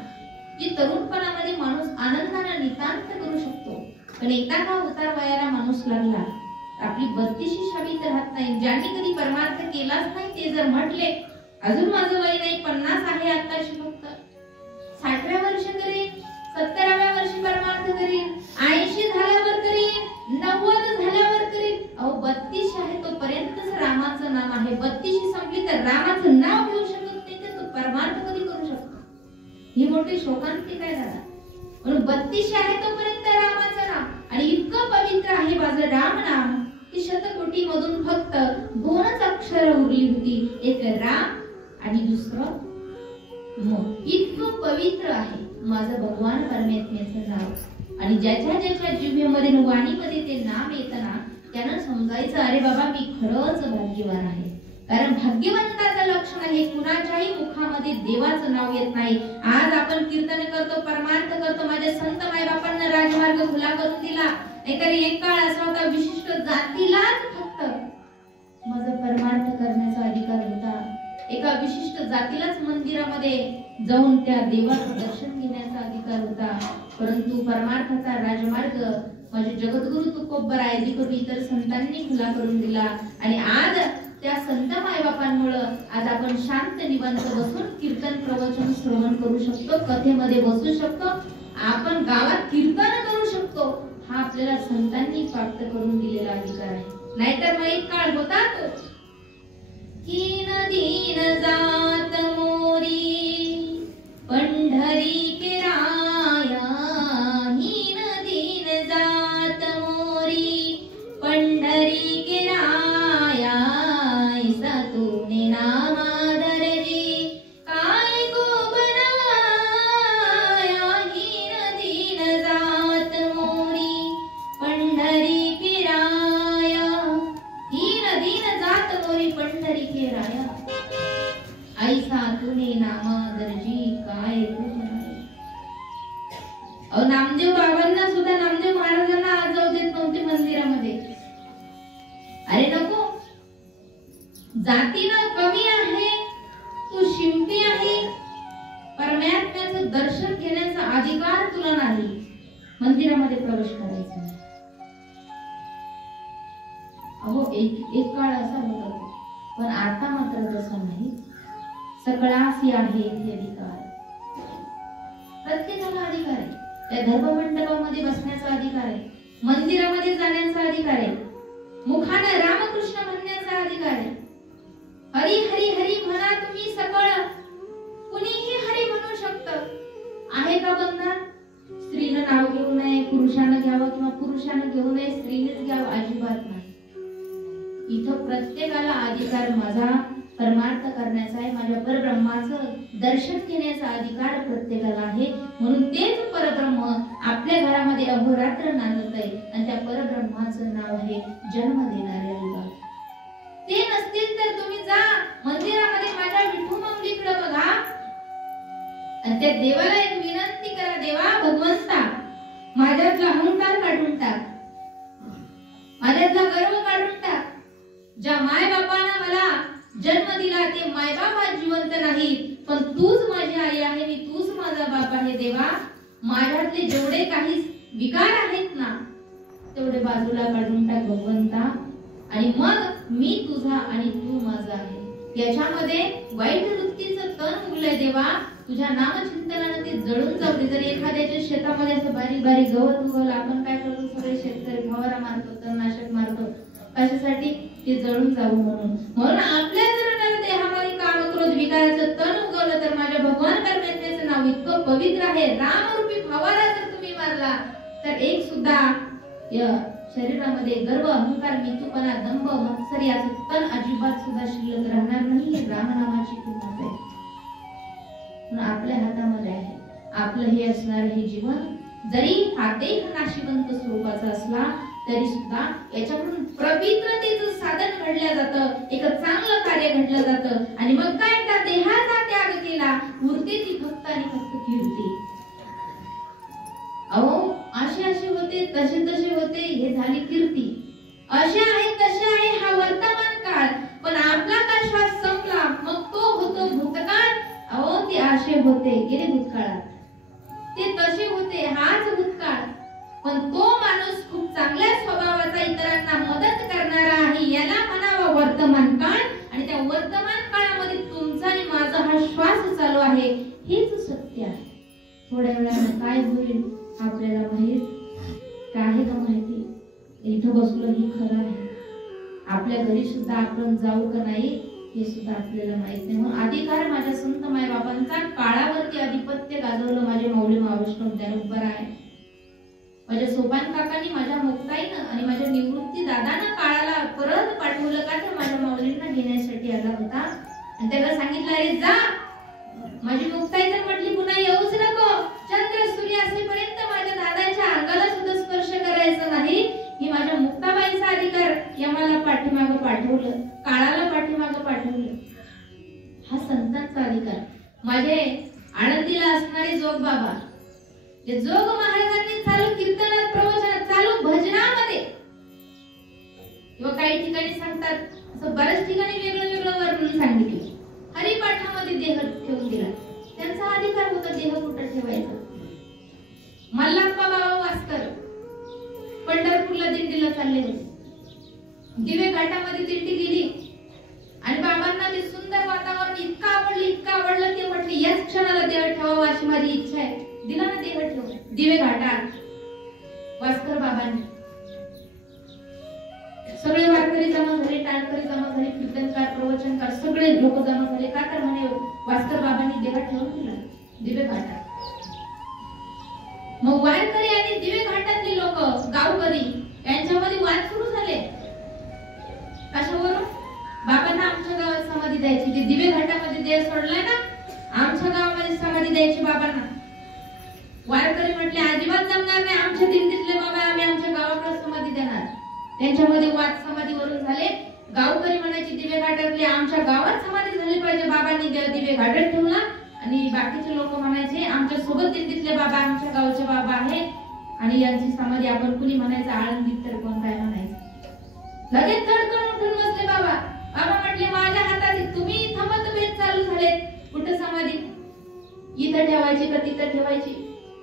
की तरुणपणामध्ये माणूस आनंदाने नितांत करू शकतो. पण एकदा का उतार वयाला माणूस लागला, आपली 32शी छबी तर राहत नाही. ज्यांनी कधी परमार्थ केलाच नाही ते जर म्हटले अजून माझं वय नाही, 50 आहे आताशी, फक्त 60व्या वर्ष करीन, 70व्या वर्षी परमार्थ करीन, 80 झाल्यावर करीन, 90 झाल्यावर करीन. अहो 32 आहे तोपर्यंतच रामाचं नाम आहे. 32शी संपली तर रामाचं नाव घेऊ शकत नाही, तर तो परमार्थ कधी करू शकतो? ही मोठी शोकांतिक आहे दादा. म्हणून 32 आहे तोपर्यंत रामाचं नाम, आणि इतकं पवित्र आहे माझं राम नाम की शतकोटी मधून फक्त 2च अक्षर उरली होती, एक राम आणि दुसरं म. इतकं पवित्र आहे माझं भगवान परमात्म्याचं नाव. आणि ज्याच्या ज्याच्या जिभेमध्ये वाणीमध्ये ते नाम येतं ना, त्यानं समजायचं अरे बाबा मी खरंच भाग्यवान आहे. कारण भाग्यवंताचं लक्षण आहे कुणाच्याही मुखामध्ये देवाचं नाव येत नाही. आज आपण कीर्तन करतो, परमार्थ करतो, माझ्या संत मायबापांना राजमार्ग खुला करून दिला. नाहीतर एक काळ असा होता विशिष्ट जातीलाच फक्त माझा परमार्थ करण्याचा अधिकार होता. एका विशिष्ट जातीलाच मंदिरामध्ये जाऊन त्या देवाचं दर्शन घेण्याचा अधिकार होता. परंतु परमार्थाचा राजमार्ग माझे जगद्गुरु तुकोबराय करून इतर संतांनी खुला करून दिला. आणि आज त्या संत मायबापांमुळे आज आपण शांत निवांत बसून कीर्तन प्रवचन श्रवण करू शकतो, कथेमध्ये बसू शकतो, आपण गावात कीर्तन करू शकतो. हा आपल्याला संतांनी प्राप्त करून दिलेला अधिकार आहे. नाहीतर मग एक काळ होता तो कीन दीन जात मोरी पंढरी के राया, हीन दीन जात मोरी पंढरी के राया, ऐसा तूने नाम दर्जी काय को बनाया, हीन दीन जात मोरी पंढरी के राया, हीन दीन जात मोरी पंढरी के राया, ऐसा तूने नामा दर्जी काय को बनाया. अहो नामदेव बाबांना सुद्धा, नामदेव महाराजांना आज जाऊ देत नव्हते मंदिरामध्ये. अरे नको, जातीनं कमी आहे, तू शिंपी आहे, परमात्म्याचं दर्शन घेण्याचा अधिकार तुला नाही, मंदिरामध्ये प्रवेश करायचा नाही. अहो एक काळ असा होता, पण आता मात्र तसं नाही. सकळासी आहे इथे अधिकार, प्रत्येकाला अधिकार आहे. त्या धर्ममंडपामध्ये बसण्याचा अधिकार आहे, मंदिरामध्ये जाण्याचा अधिकार आहे, मुखाने रामकृष्ण म्हणण्याचा अधिकार आहे. हरी हरी हरी म्हणा तुम्ही सकळ, कुणीही हरी म्हणू शकतं. आहे का बंधन? स्त्रीनं नाव घेऊ नये, पुरुषानं घ्यावं, किंवा पुरुषानं घेऊ नये स्त्रीनेच घ्यावं, अजिबात नाही. इथं प्रत्येकाला अधिकार माझा परमार्थ करण्याचा आहे, माझ्या परब्रह्माचं दर्शन घेण्याचा अधिकार प्रत्येकाला आहे. म्हणून तेच परब्रह्म आपल्या घरामध्ये अहोरात्र नांदत आहे, आणि त्या परब्रह्माचं नाव आहे जन्म देणारे देवा. ते नसतील तर तुम्ही जा मंदिरामध्ये माझ्या विठू माऊलीकडे बघा, आणि त्या देवाला एक विनंती करा, देवा भगवंता माझ्यातला अहंकार काढून टाक, माझ्यातला गर्व काढून टाक. ज्या माय बापानं मला जन्म दिला ते मायबाप आज जिवंत नाहीत, पण तूच माझी आई आहे, मी तूच माझा बाप आहे. देवा माझ्यातले जेवढे काही विकार आहेत ना तेवढे बाजूला काढून टाक भगवंता, आणि मग मी तुझा आणि तू माझा आहे. याच्यामध्ये वाईट वृत्तीचं तण उगलंय देवा, तुझ्या नामचिंतनाने ते जळून जाऊ दे. जर एखाद्याच्या शेतामध्ये असं बारीक बारीक गवत उगवलं, आपण काय करतो, सगळे शेतकरी फवारा मारतो, तणनाशक मारतो, कशासाठी? ते जळून जाऊ म्हणून. म्हणून आपल्या जर देहामध्ये काम क्रोध विकाराचं तण उगवलं तर माझ्या भगवान परमेश्वराचं नाव इतकं पवित्र आहे, रामरूपी फवारा जर तुम्ही मारला तर एक सुद्धा शरीरामध्ये गर्व, अहंकार, मिथुपणा, दंभ, मत्सर याचं तण अजिबात सुद्धा शिल्लक राहणार नाही. रामनामाची किंमत आहे. म्हणून आपल्या हातामध्ये आहे. आपलं हे असणारं हे जीवन जरी हा देह नाशिवंत स्वरूपाचा असला तरी सुद्धा याच्याकडून पवित्रतेचं साधन घडलं जातं, एक चांगलं कार्य घडलं जातं. आणि मग काय, त्या देहाचा त्याग केला, उरते ती फक्त आणि फक्त कीर्ती. अहो असे होते, तसे होते, हे झाली कीर्ती. असे आहे तसे आहे हा वर्तमान काळ. पण आपला का श्वास संपला मग तो होतो भूतकाळ. अहो ते असे होते गेले भूतकाळात, ते तसे होते हाच भूतकाळ. पण तो माणूस खूप चांगल्या स्वभावाचा, इतरांना मदत करणारा आहे, याला म्हणावा वर्तमान काळ. आणि त्या वर्तमान काळामध्ये तुमचा आणि माझा हा श्वास चालू आहे, हेच सत्य आहे. थोड्या वेळाने काय होईल आपल्याला माहित आहे का? माहिती इथं बसलो ही खरं आहे, आपल्या घरी सुद्धा आपण जाऊ का नाही हे सुद्धा आपल्याला माहित नाही. म्हणून अधिकार माझ्या संत मायबापांचा काळावरती अधिपत्य गाजवलं माझे माऊली महावैष्णव ज्ञानोबा आहे. माझ्या सोपान काकांनी, माझ्या मुक्ताईनं आणि माझ्या निवृत्ती दादानं काळाला परत पाठवलं का तर माझ्या माऊलींना घेण्यासाठी आला होता. आणि त्याला सांगितलं अरे जा. माझी मुक्ताई तर म्हटली पुन्हा येऊच नको, चंद्र सूर्य असेपर्यंत माझ्या दादाच्या अंगाला सुद्धा स्पर्श करायचा नाही. ही माझ्या मुक्ताबाईंचा अधिकार यमाला पाठीमागं पाठवलं, काळाला पाठीमागं पाठवलं. हा संतांचा अधिकार. माझे आळंदीला असणारे जोग बाबा, जे जोग महाराजांनी चालू कीर्तनात, प्रवचनात, चालू भजनामध्ये किंवा काही ठिकाणी सांगतात, असं बऱ्याच ठिकाणी वेगळं वर्णन सांगितलं. हरिपाठामध्ये देह ठेवून दिला, त्यांचा अधिकार होता देह कुठं ठेवायचा. मल्लाप्पा बाबा वास्कर पंढरपूरला दिंडीला चालले होते. दिवे घाटामध्ये दिंडी गेली आणि बाबांना ते सुंदर वातावरण इतकं आवडलं ते म्हटले याच क्षणाला देह ठेवावा अशी माझी इच्छा आहे. दिला ना देह ठेवून दिवे घाटात वास्कर बाबांनी. सगळे वारकरी जमा झाले, टाळकरी जमा झाले, कीर्तनकार, प्रवचनकार सगळे लोक जमा झाले. का तर म्हणे वास्कर बाबांनी देह ठेवून दिला दिवे घाटात. मग वारकरी आणि दिवे घाटातले लोक, गावकरी यांच्यामध्ये वाद सुरू झाले. कशावरून? बाबांना आमच्या गावात समाधी द्यायची, ते दिवे घाटामध्ये देह सोडलाय ना, आमच्या गावामध्ये समाधी द्यायची बाबांना. वारकरी म्हटले अजिबात जमणार नाही, आमच्या दिंडीतले बाबा आम्ही आमच्या गावाकडे समाधी देणार. त्यांच्यामध्ये वाद समाधीवरून झाले. गावकरी म्हणायचे दिवे घाटातले आमच्या गावात समाधी झाली पाहिजे, बाबांनी दिवे घाटात ठेवला. आणि बाकीचे लोक म्हणायचे आमच्या सोबत दिंडीतले बाबा आमच्या गावचे बाबा आहेत आणि यांची समाधी आपण कुणी म्हणायचं आळंदीत तर कोण काय म्हणायचं. लगेच धडकन उठून बसले बाबा. बाबा म्हटले माझ्या हातात, तुम्ही इथं मतभेद चालू झाले, कुठं समाधी इथं ठेवायची का तिथं ठेवायची.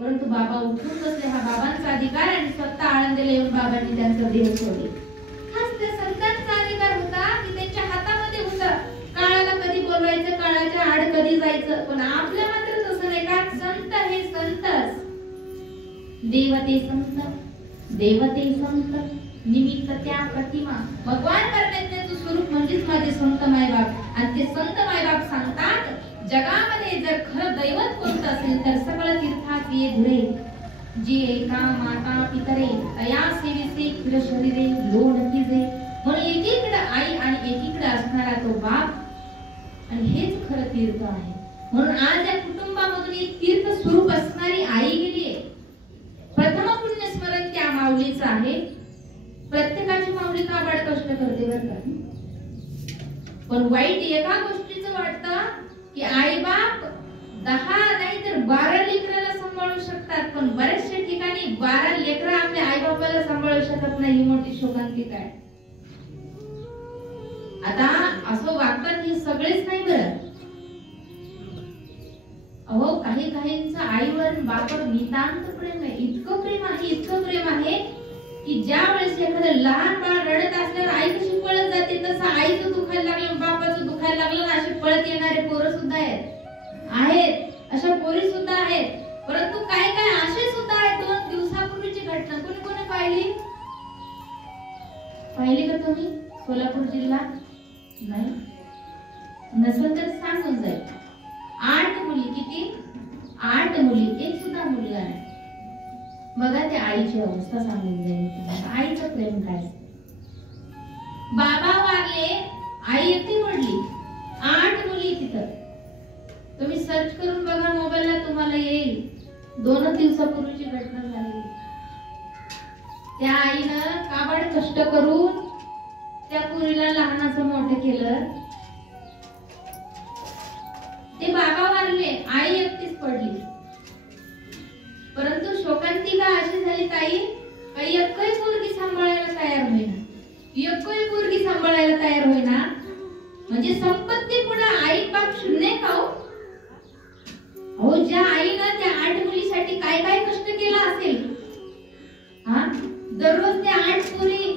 परंतु बाबा उठून बसले, हा बाबांचा अधिकार. आणि स्वतः आळंदीला येऊन बाबांनी त्यांचा देह सोडले. हाच त्या संतांचा अधिकार होता की त्यांच्या हातामध्ये होता काळाला कधी बोलवायचं, काळाच्या आड कधी जायचं. पण आपल्या मात्र तसं नाही. का संत हे संतच, देवते संत, देवते संत, निमित्त त्या प्रतिमा. भगवान परमेश्वराचं स्वरूप म्हणजेच माझे संत मायबाप. आणि ते संत मायबाप सांगतात जगामध्ये जर खरं दैवत कोणतं असेल तर सकळ तीर्थात ये धुरे, जी एका माता पितरे तया सेविसे खिळ शरीरे लोण तिजे. म्हणून एकीकडे आई आणि एकीकडे असणारा तो बाप, आणि हेच खरं तीर्थ आहे. म्हणून आज या कुटुंबामधून एक तीर्थ स्वरूप असणारी आई गेली आहे. प्रथम पुण्य स्मरण त्या माऊलीचं आहे. प्रत्येकाची माऊली काबाड कष्ट करते बरं का, पण वाईट एका गोष्टीचं वाटतं की आई बाप 10 नाही तर 12 लेकराला सांभाळू शकतात, पण बऱ्याचशा ठिकाणी 12 लेकरं आपल्या आई बापाला सांभाळू शकत नाही. ही मोठी शोकांतिका आहे. आता असं वागतात हे सगळेच नाही बरं. अहो काही काहींचं आईवर बापावर नितांत प्रेम आहे, इतकं प्रेम आहे की ज्या वेळेस एखादं लहान बाळ रडत असल्यावर आई कशी पळत जाते, तसं आईचं दुखायला लागलं, बापाचं दुखायला लागलं ना, असे पळत येणारे पोरं सुद्धा आहेत, अशा पोरी सुद्धा आहेत. परंतु काय काय असे सुद्धा आहेत. 2 दिवसापूर्वीची घटना कोणी पाहिली का तुम्ही? सोलापूर जिल्हा नाही नसेल तर सांगून जाईल. 8 मुली, किती? 8 मुली, एक सुद्धा मुलगा नाही. बघा त्या आईची अवस्था सांगून जाईल. आईचं प्रेम काय. बाबा वारले, आई एकटी पडली, 8 मुली तिथं. तुम्ही सर्च करून बघा मोबाईलला, तुम्हाला येईल. 2 दिवसापूर्वीची घटना झाली. त्या आईनं काबाड कष्ट करून त्या पुरीला लहानाचं मोठं केलं. ते बाबा वारले, आई एकटीच पडली. परंतु शोकांतिका अशी झाली ताई, काही एकही पोरगी सांभाळायला तयार होईना. एकही पोरगी सांभाळायला तयार होईना. म्हणजे संपत्ती पुढे आई बाप शून्य का हो? अहो, ज्या आईनं त्या 8 मुलीसाठी काय काय कष्ट केला असेल, हा, दररोज त्या 8 पोरी,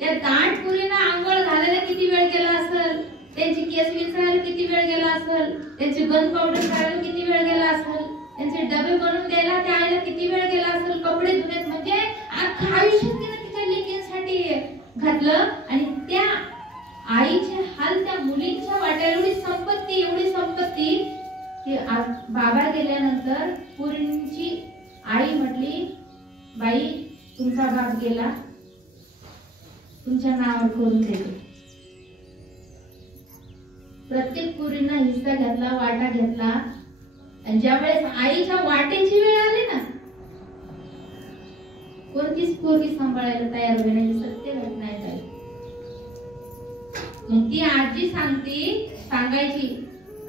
त्या 8 पोरींना आंघोळ घालायला किती वेळ गेला असेल, त्यांची केस विंचरायला किती वेळ गेला असेल, त्यांची गन पावडर करायला किती वेळ गेला असेल, त्यांचे डबे बनवून द्यायला त्या आईला किती वेळ गेला असेल, कपडे धुण्यात, म्हणजे अख्खं आयुष्य तिने तिच्या लेकींसाठी घातलं. आणि त्या आईचे हाल त्या मुलींच्या वाट्याला, एवढी संपत्ती की बाबा गेल्यानंतर पुरींची आई म्हटली, बाई तुमचा बाप गेला, तुमच्या नावावर करून देते. प्रत्येक पुरीनं हिस्सा घेतला, वाटा घेतला. आणि ज्या वेळेस आईच्या वाटेची वेळ आली ना, कोणतीच पोरगी सांभाळायला तयार होईल. ही सत्य घटना आहे. मग ती आजी सांगायची,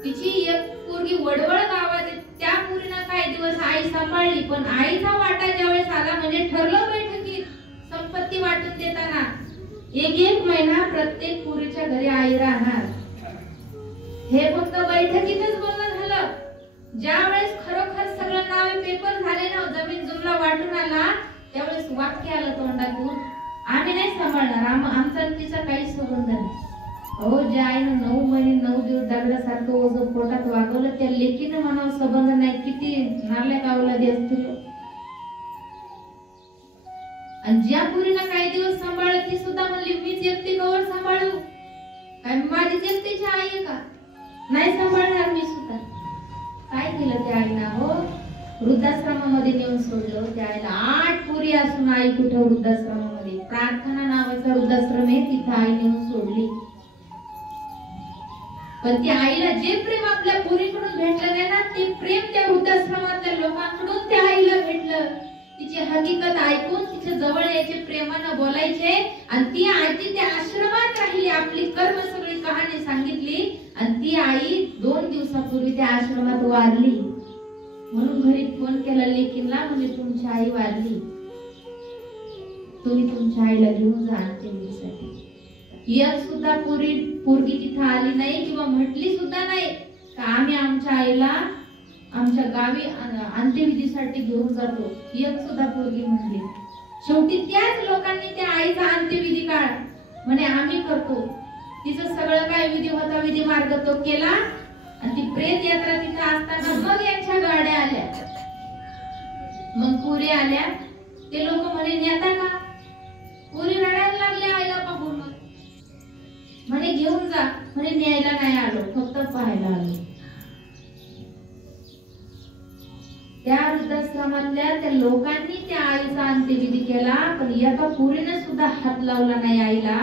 तिची एक पोरगी वडवळ गावात, त्या पोरीनं काही दिवस आई सांभाळली. पण आईचा वाटा ज्यावेळेस आला, म्हणजे ठरलं बैठकीत संपत्ती वाटून देताना 1 महिना प्रत्येक पोरीच्या घरी आई राहणार. हे फक्त बैठकीतच बोलणं झालं. ज्या वेळेस खरोखर सगळं नावे पेपर झाले ना, जमीन जुमला वाटून आला, त्यावेळेस वाक्य आलं तोंडातून, आम्ही नाही सांभाळणार, आमचा तिचा काही संबंध नाही. अहो, ज्या आईनं 9 महिने 9 दिवस दगडासारखं ओझं पोटात वागवलं, त्या लेकीनं म्हणावं संबंध नाही, किती नारल्या गावला दे असतील. आणि ज्या पुरीनं काही दिवस सांभाळलं, ती सुद्धा म्हणली, मीच एकटी कवर सांभाळू, काय माझीच एकटीची आई आहे का? नाही सांभाळणार मी सुद्धा. काय केलं त्या आईनं? हो, वृद्धाश्रमामध्ये नेऊन सोडलं. त्या आईला 8 पोरी असून आई कुठं वृद्धाश्रमामध्ये, प्रार्थना नावाचा वृद्धाश्रम आहे, तिथं आई नेऊन सोडली. पण त्या आईला जे प्रेम आपल्या पोरीकडून भेटलं नाही ना, ते प्रेम त्या वृद्धाश्रमातल्या लोकांकडून त्या आईला भेटलं. तिची हकीकत ऐकून तिच्या जवळ यायचे, प्रेमानं बोलायचे. आणि ती आजी त्या आश्रमात राहिली, आपली कर्म सगळी कहाणी सांगितली. आणि ती आई 2 दिवसापूर्वी त्या आश्रमात वारली. म्हणून घरी फोन केला लेकींना, म्हणजे तुमची आई वारली, तुम्ही तुमच्या आईला घेऊन जा अंत्यविधीसाठी. एक सुद्धा पोरगी तिथं आली नाही किंवा म्हटली सुद्धा नाही का आम्ही आमच्या आईला आमच्या गावी अंत्यविधीसाठी घेऊन जातो. एक सुद्धा पोरगी म्हटली. शेवटी त्याच लोकांनी त्या आईचा अंत्यविधी काळ म्हणे आम्ही करतो. तिचं सगळं काय विधी होता, विधी मार्ग तो केला. आणि ती प्रेत यात्रा तिथे असताना मग यांच्या गाड्या आल्या, मग पुरी आल्या. ते लोक म्हणे नेता का? पुरी रडायला लागल्या आईला पाहून. म्हणे घेऊन जा. म्हणे न्यायला नाही आलो, फक्त पाहायला आलो. त्या वृद्धाश्रमातल्या त्या लोकांनी त्या आईचा अंत्यविधी केला, पण एका पुरीने सुद्धा हात लावला नाही आईला.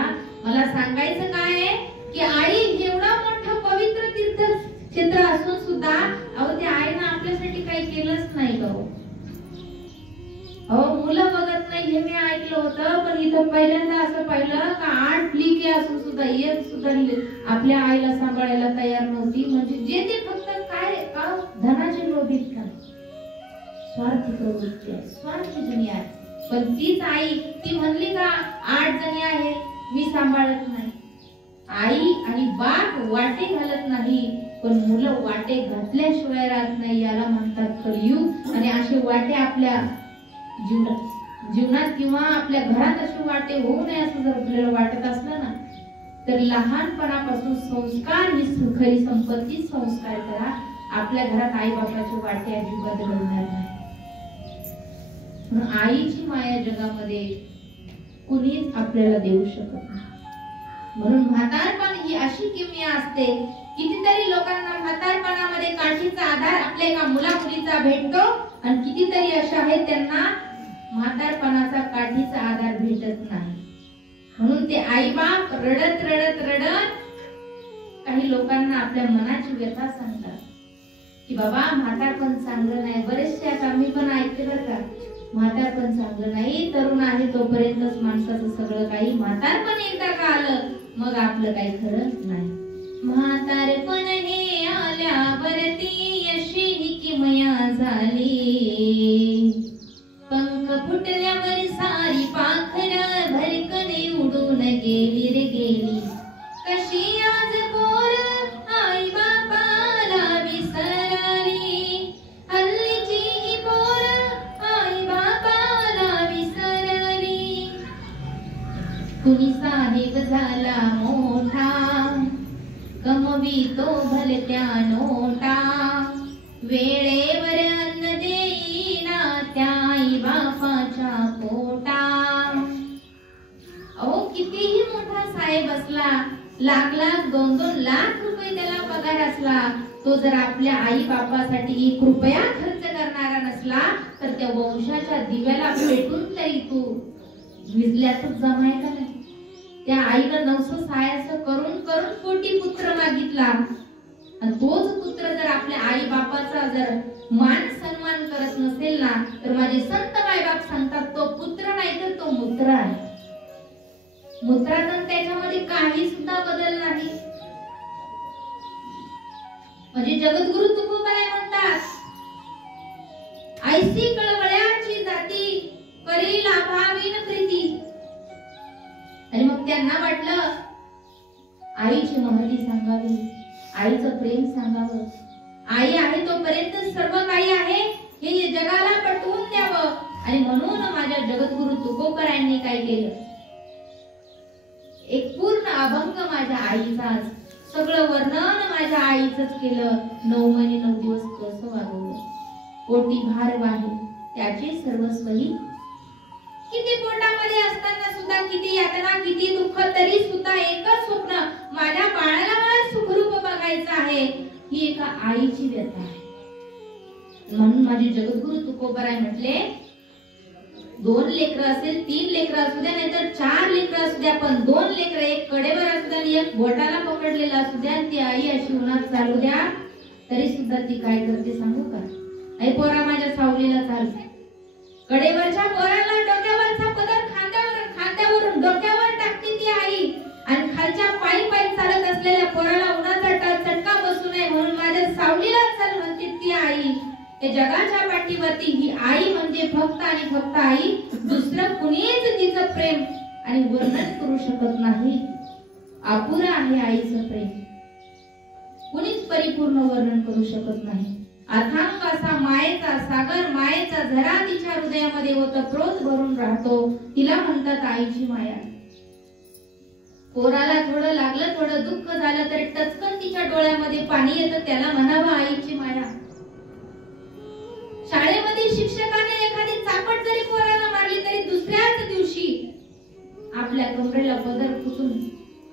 मला सांगायचं काय आहे की आई एवढा मोठा पवित्र तीर्थक्षेत्र असून सुद्धा अहो त्या आईनं आपल्यासाठी काही केलंच नाही का? अहो मुलं बघत नाही हे मी ऐकलं होतं, पण इथं पहिल्यांदा असं पाहिलं का 8 लेकी असून सुद्धा एक सुद्धा आपल्या आईला सांभाळायला तयार नव्हती. म्हणजे जे ते फक्त काय का धनाचे लोभीत का स्वार्थी प्रवृत्ती आहे, स्वार्थी जणी आहे. पण तीच आई ती म्हणली का 8 जणी आहे मी सांभाळत नाही. आई आणि बाप वाटे घालत नाही, पण मुलं वाटे घातल्याशिवाय राहत नाही. याला म्हणतात कलियुग. आणि असे वाटे आपल्या जीवनात किंवा आपल्या घरात असे वाटे होऊ नये असं जर आपल्याला वाटत असलं ना, तर लहानपणापासून संस्कार ही खरी संपत्ती. संस्कार करा. आपल्या घरात आई बापाचे वाटे अजिबात घडणार नाही. आईची माया जगामध्ये कुणीच आपल्याला देऊ शकत नाही. म्हणून म्हातारपण ही अशी किमया असते. कितीतरी लोकांना म्हातारपणामध्ये काठीचा आधार आपल्या एका मुला मुलीचा भेटतो, आणि कितीतरी अशा आहेत त्यांना म्हातारपणाचा काठीचा आधार भेटत नाही. म्हणून ते आई बाप रडत रडत रडत काही लोकांना आपल्या मनाची व्यथा सांगतात. की बाबा म्हातारपण चांगलं नाही. बरेचसे आता मी पण ऐकते बरं का, म्हातारपण चांगलं नाही, तरुण आहे तोपर्यंतच माणसाचं सगळं काही, म्हातारपण एकदा का आलं मग आपलं काही खरं नाही. म्हातारपण हे आल्यावरती अशी ही किमया झाली, पंख फुटल्यावर सारी पाखरं भरकने उडून गेली रे गेली. कशी आज पोर आई बापाला विसरली, हल्लीची ही पोर आई बापाला विसरली. कुणी साहेब झाला मोठा, कमवितो भलत्या नोटा, वेळेवर अन्न देईना त्या आई बापाच्या पोटा. अहो कितीही मोठा साहेब असला, लाख लाख 2-2 लाख रुपये त्याला पगार असला, तो जर आपल्या आई बापासाठी 1 रुपया खर्च करणारा नसला तर त्या वंशाच्या दिव्याला पेटून तरी तू विजल्यातच जमाय का नाही. त्या आईला 900 सायाचं करून करून कोटी पुत्र मागितला, आणि तोच पुत्र जर आपल्या आई बापाचा जर मान सन्मान करत नसेल ना, तर माझे संत मायबाप सांगतात तो पुत्र नाही तर तो मूत्र आहे. मूत्रातून त्याच्यामध्ये काही सुद्धा बदल नाही. म्हणजे जगद्गुरु तुकोबाराय म्हणतात, ऐसी कळवळ्याची जाती करी लाभावीन प्रीती. आणि मग त्यांना वाटलं आईची महती सांगावी, आईचं प्रेम सांगावं. आई आहे तोपर्यंत सर्व काही आहे हे जगाला पटवून द्यावं. आणि म्हणून माझ्या जगद्गुरु तुकोबारायांनी काय केलं, एक पूर्ण अभंग माझ्या आईचा, सगळं वर्णन माझ्या आईचंच केलं. 9 महिने 9 दिवस कसं वागवलं, पोटी भार वाहे त्याचे सर्वस्वही. किती पोटामध्ये असताना सुद्धा किती यातना, किती दुःख, तरी सुद्धा एकच स्वप्न, माझ्या बाळाला मला सुखरूप बघायचं आहे. ही एका आईची व्यथा आहे. म्हणून माझे जगद्गुरु तुकोबाराय म्हटले, 2 लेकरं असेल, 3 लेकरं असू द्या, नाहीतर 4 लेकरं असू द्या, पण 2 लेकरं एक कडेवर असू द्या आणि एक बोटाला पकडलेला असू द्या, ती आई अशी उन्हात चालू द्या, तरी सुद्धा ती काय करते सांगू का. आई पोरा माझ्या सावलीला चाल. कडेवरच्या पोराला डोक्यावरचा पदर खांद्यावरून डोक्यावर टाकते ती आई, आणि खालच्या पायी पायी चालत असलेल्या पोराला उन्हाचा चटका बसू नये म्हणून माझ्या सावलीला चाल म्हणते ती आई. त्या जगाच्या पाठीवरती ही आई म्हणजे फक्त आणि फक्त आई. दुसरं कुणीच तिचं प्रेम आणि वर्णन करू शकत नाही. अपुरं आहे आईचं प्रेम, कुणीच परिपूर्ण वर्णन करू शकत नाही. अथांग असा मायेचा सागर, मायेचा झरा तिच्या हृदयामध्ये ओतप्रोत भरून राहतो. तिला म्हणतात आईची माया. पोराला थोडं लागलं, थोडं दुःख झालं तरी टचकन तिच्या डोळ्यामध्ये पाणी येतं, त्याला म्हणावं आईची माया. शाळेमध्ये शिक्षकाने एखादी चापट जरी पोराला मारली तरी दुसऱ्याच दिवशी आपल्या कमरेला पदर फुटून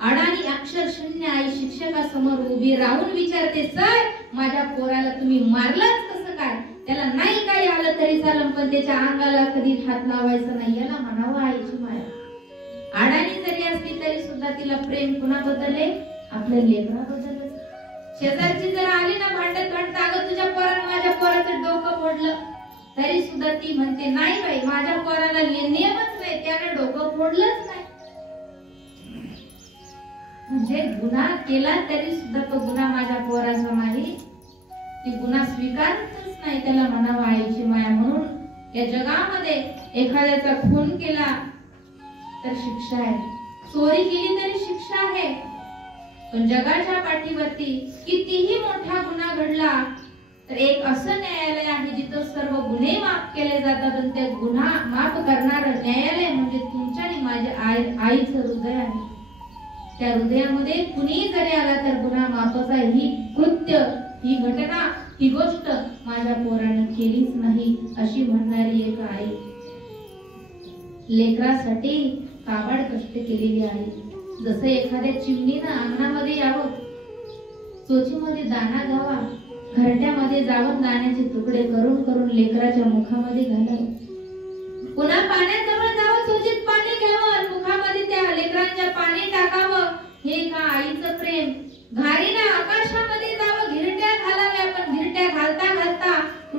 अडाणी अक्षर शून्य आई शिक्षकासमोर उभी राहून विचारते, सर माझ्या पोराला तुम्ही मारलाच कसं काय, त्याला नाही काही आलं तरी चालेल पण त्याच्या अंगाला कधी हात लावायचा नाही. याला म्हणावं आईची माया. अडाणी जरी असली तरी सुद्धा तिला प्रेम कुणाबद्दल आहे, आपल्या लेकराबद्दल. शेजारची जर आली ना भांडत भांडत, अगं तुझ्या पोरानं माझ्या पोराचं डोकं फोडलं, तरी सुद्धा ती म्हणते नाही बाई माझ्या पोराला नियमच नाही, त्याने डोकं फोडलंच नाही. म्हणजे गुन्हा केला तरी सुद्धा तो गुन्हा माझ्या पोराचा नाही, ती गुन्हा स्वीकारतच नाही. त्याला म्हणावं आईची माया. म्हणून या जगामध्ये एखाद्याचा खून केला तर शिक्षा आहे, चोरी केली तरी शिक्षा आहे, पण जगाच्या पाठीवरती कितीही मोठा गुन्हा घडला तर एक असं न्यायालय आहे जिथं सर्व गुन्हे माफ केले जातात, आणि ते गुन्हा माफ करणारं न्यायालय म्हणजे तुमच्या आणि माझ्या आईचं हृदय आहे. त्या हृदयामध्ये कुणी जरी आला तर गुन्हा माफच आहे. ही कृत्य, ही घटना, ही गोष्ट माझ्या पोराने केलीच नाही अशी म्हणणारी एक आई, लेकरासाठी काबाड कष्ट केलेली आहे. जसं एखाद्या चिमणीनं अंगणामध्ये यावं, चोचीमध्ये दाना घ्यावा, घरट्यामध्ये जाऊन दाण्याचे तुकडे करून करून लेकराच्या मुखामध्ये घालावं, पुन्हा पाण्याजवळ जावं, चोचीत पाणी घ्यावं, मुखामध्ये त्या लेकरांच्या पाणी टाकावं. हे का आईचं प्रेम. घारीनं आकाशामध्ये जावं, घिरट्या घालाव्या, पण घिरट्या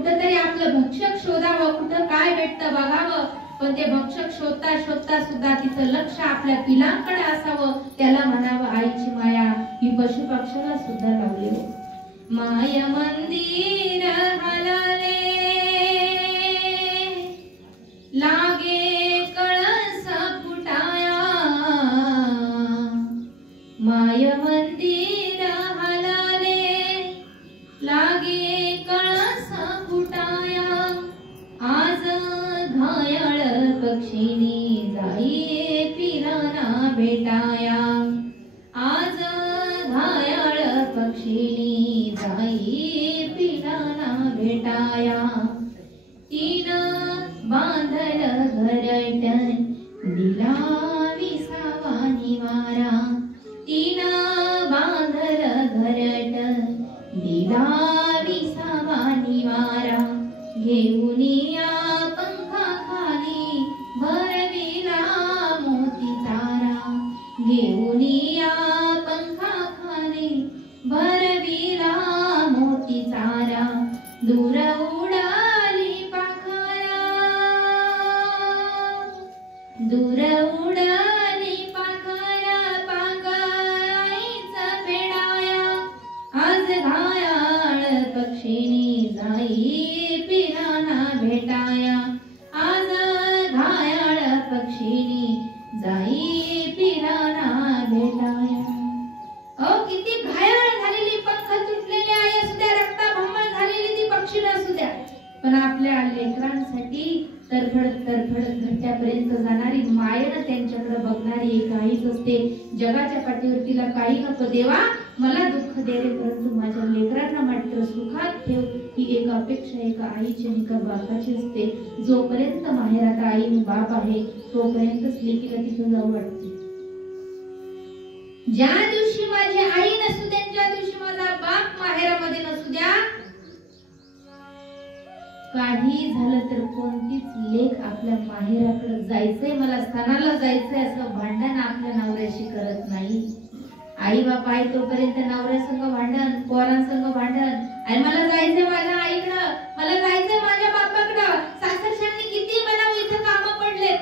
कुठेतरी आपलं भक्षक शोधावं, कुठं काय भेटतं बघावं, पण ते भक्षक शोधता शोधता सुद्धा तिचं लक्ष आपल्या पिलांकडे असावं, त्याला म्हणावं आईची माया ही पशु पक्षाला सुद्धा लावली हो. माय मंदिर हलले लागे कळस फुटाया, माय मंदिर हलले लागे कळस फुटाया, आज घायाळ पक्षीनी जाई पिलाना भेटाया, आज घायाळ पक्षीनी जाई पिलाना भेटाया, तीन बांधल घरटन दिला विसावा निवारा, तीन बांधल घरटन दिला विसावा निवारा, घेऊन या पंखाखाली भरविला मोती चारा, घेऊन या पंखाखाली भरविला मोती चारा, दूर उडाली पाखरा, दूर उडाली पाखरा, पाखराईचा फेडाया, आज घायाळ पक्षीनी जाई पिलाना भेटाया, आज घायाळ पक्षीनी जाई पिलाना भेटाया. अहो किती घायाळ झालेली, पंख तुटलेले आहे असू द्या, रक्ताभंबाळ झालेली ती पक्षी असू द्या, पण आपल्या लेकरांसाठी तरफडत तरफडत घरट्यापर्यंत जाणारी मायेनं त्यांच्याकडे बघणारी एक आईच असते. जगाच्या पाठीवर तिला काही नको देवा, मला दुःख दे रे, परंतु माझ्या लेकरांना मात्र सुखात ठेव, ही एक अपेक्षा एका आईची आणि एका बापाची असते. जोपर्यंत माहेरात आई आणि बाप आहे तोपर्यंतच लेकीला तिथं जाऊ वाटते. ज्या दिवशी माझी आई नसू द्या, ज्या दिवशी माझा बाप माहेरामध्ये नसू द्या, काही झालं तर कोणतीच लेक आपल्या माहेराकडे जायचंय, मला सणाला जायचंय असं भांडण आपल्या नवऱ्याशी करत नाही. आई बाप आहे तोपर्यंत नवऱ्यासंग भांडण, पोरांसंग भांडण, आणि मला जायचंय माझ्या आईकडं, मला जायचंय माझ्या बापाकडं, सासरच्यांनी किती म्हणावं इथं कामं पडलेत,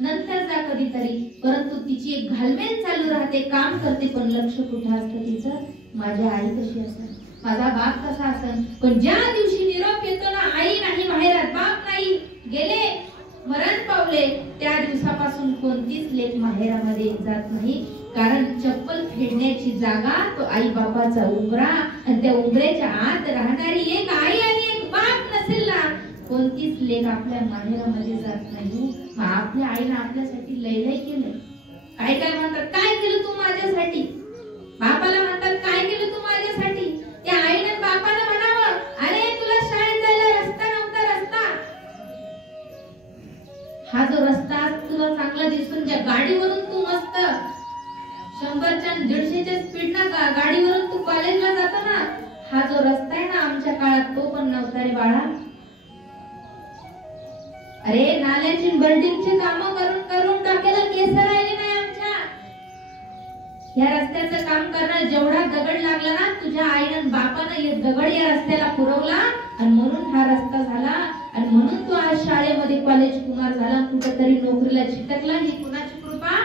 नंतर जा कधीतरी, परंतु तिची एक घालमेल चालू राहते, काम करते, पण लक्ष कुठं असतं तिचं, माझ्या आई कशी असेल, माझा बाप कसा असेल. पण ज्या दिवशी निरोप येतो ना, आई नाही माहेरात, बाप नाही, गेले मरण पावले, त्या दिवसापासून कोणतीच लेक माहेरामध्ये जात नाही, कारण चप्पल फेडण्याची जागा तो आई बापाचा उंबरा, आणि त्या उंबऱ्याच्या आत राहणारी एक आई आणि एक बाप नसेल ना, कोणतीच लेक आपल्या माहेरामध्ये जात नाही. मग आपल्या आईने आपल्यासाठी लय लय केलं, काय काय म्हणतात, काय केलं तू माझ्यासाठी, बापाला म्हणतात काय केलं तू माझ्यासाठी, त्या आईने बापाला म्हणावं अरे तुला शाळेत जायला रस्ता नव्हता, रस्ता हा जो रस्ता तुला चांगला दिसून, ज्या गाडीवरून तू मस्त 100च्या 150च्या स्पीडनं गाडीवरून तू कॉलेजला जातो ना, हा जो रस्ता आहे ना आमच्या काळात तो पण नव्हता रे बाळा. अरे नाल्याची बिल्डिंगची कामं करून करून टाकेला केस राहिली नाही आमच्या. या रस्त्याचं काम करणं, जेवढा दगड लागला ना तुझ्या आईने बापानं हे दगड या रस्त्याला पुरवला, आणि म्हणून हा रस्ता झाला, आणि म्हणून तू आज शाळेमध्ये कॉलेज कुमार झाला, कुठेतरी नोकरीला चिटकला, ही कुणाची कृपा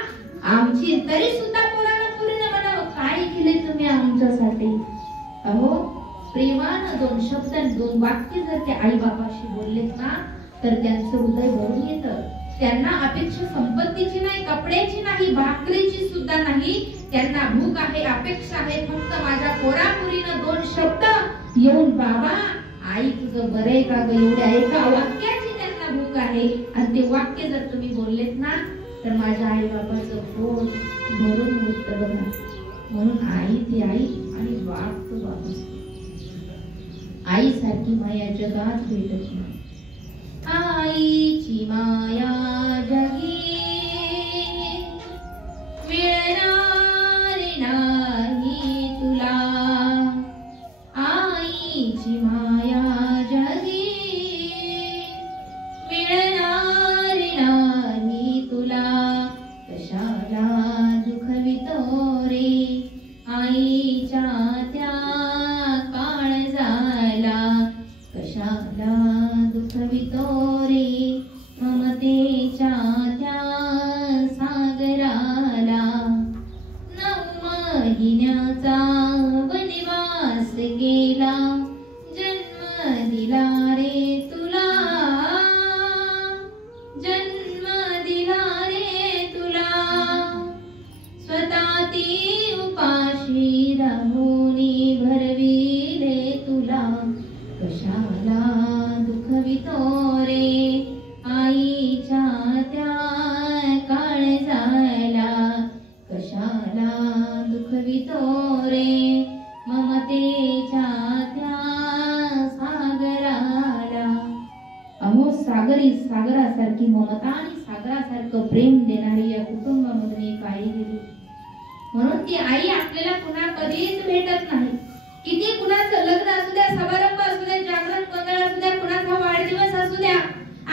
आमची. तरी सुद्धा पोरानं पुरीनं म्हणावं काय केले तुम्ही आमच्यासाठी. अहो प्रेमानं 2 शब्द 2 वाक्य जर ते आई बापाशी बोललेत ना, तर त्यांचं हृदय भरून येतं. त्यांना अपेक्षा संपत्तीची नाही, कपड्याची नाही, भाकरीची सुद्धा नाही, त्यांना भूक आहे, अपेक्षा आहे फक्त माझ्या पोरापुरीनं 2 शब्द येऊन बाबा आई तुझं बरं आहे का ग, एवढ्या एका वाक्याची त्यांना भूक आहे. आणि ते वाक्य जर तुम्ही बोललेत ना, तर माझ्या आई बाबाचं पोट भरून उठतं बघा. म्हणून आई ती आई आणि बाप तो बाप असतो. आई सारखी माया जगात भेटत नाही. आईची माया जगी मिळणार नाही तुला, आईची माया जगी मिळणार नाही तुला. कशाला दुखवितो रे आईच्या त्या काळजाला, कशाला दुखवितो रे ममतेच्या त्या सागराला. 9 महिन्याचा वनवास गेला, जन्म दिला रे तुला, जन्म दिला रे तुला. स्वतः ती उपाशी राहुनी भरविले तुला. कशाला दुखवितो रे आईच्या त्या काळजाला. कशाला दुखवितो रे ममतेच्या त्या सागराला. अहो सागरासारखी ममता आणि सागरासारखं प्रेम देणारी या कुटुंबामधून एक आई गेली. म्हणून ती आई आपल्याला पुन्हा कधीच भेटत नाही. किती कुणाचं लग्न असू द्या, समारंभ असू द्या, जागरण मंगळ असू द्या, कुणाचा वाढदिवस असू द्या,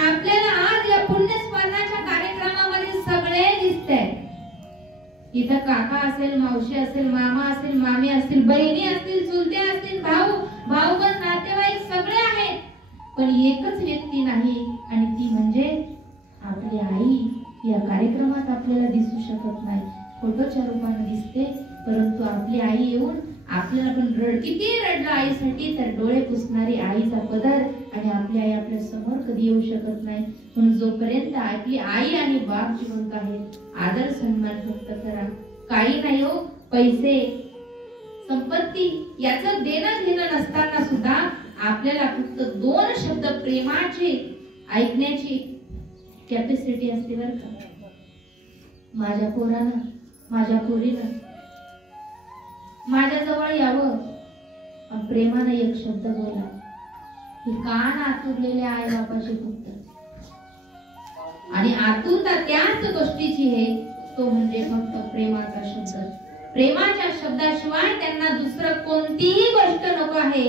आपल्याला आज या पुण्यस्मरणाच्या कार्यक्रमामध्ये सगळे दिसतंय. इथं काका असेल, मावशी असेल, मामा असेल, मामी असतील, बहिणी असतील, चुलते असतील, भाऊबंद, नातेवाईक सगळे आहेत. पण एकच व्यक्ती नाही आणि ती म्हणजे आपली आई. या कार्यक्रमात आपल्याला दिसू शकत नाही, फोटोच्या रूपाने दिसते, परंतु आपली आई येऊन आपल्याला पण किती रडलं आईसाठी तर डोळे पुसणारी आईचा पदर. आणि आपली आई आपल्या समोर कधी येऊ शकत नाही. म्हणून जोपर्यंत आपली आई आणि बाप जिवंत आहेत, आदर सन्मान फक्त करा. काही नाही हो, पैसे संपत्ती याचं देणं घेणं नसताना सुद्धा आपल्याला फक्त 2 शब्द प्रेमाचे ऐकण्याची कॅपॅसिटी असते बरं का. माझ्या पोरानं, माझ्या पोरीनं माझ्या जवळ यावं, प्रेमानं एक शब्द बोला. हे कान आतुरलेल्या आई बापाचे फक्त. आणि आतुरता त्याच गोष्टीची आहे, तो म्हणजे फक्त प्रेमाचा शब्द. प्रेमाच्या शब्दाशिवाय त्यांना दुसरं कोणतीही गोष्ट नको आहे.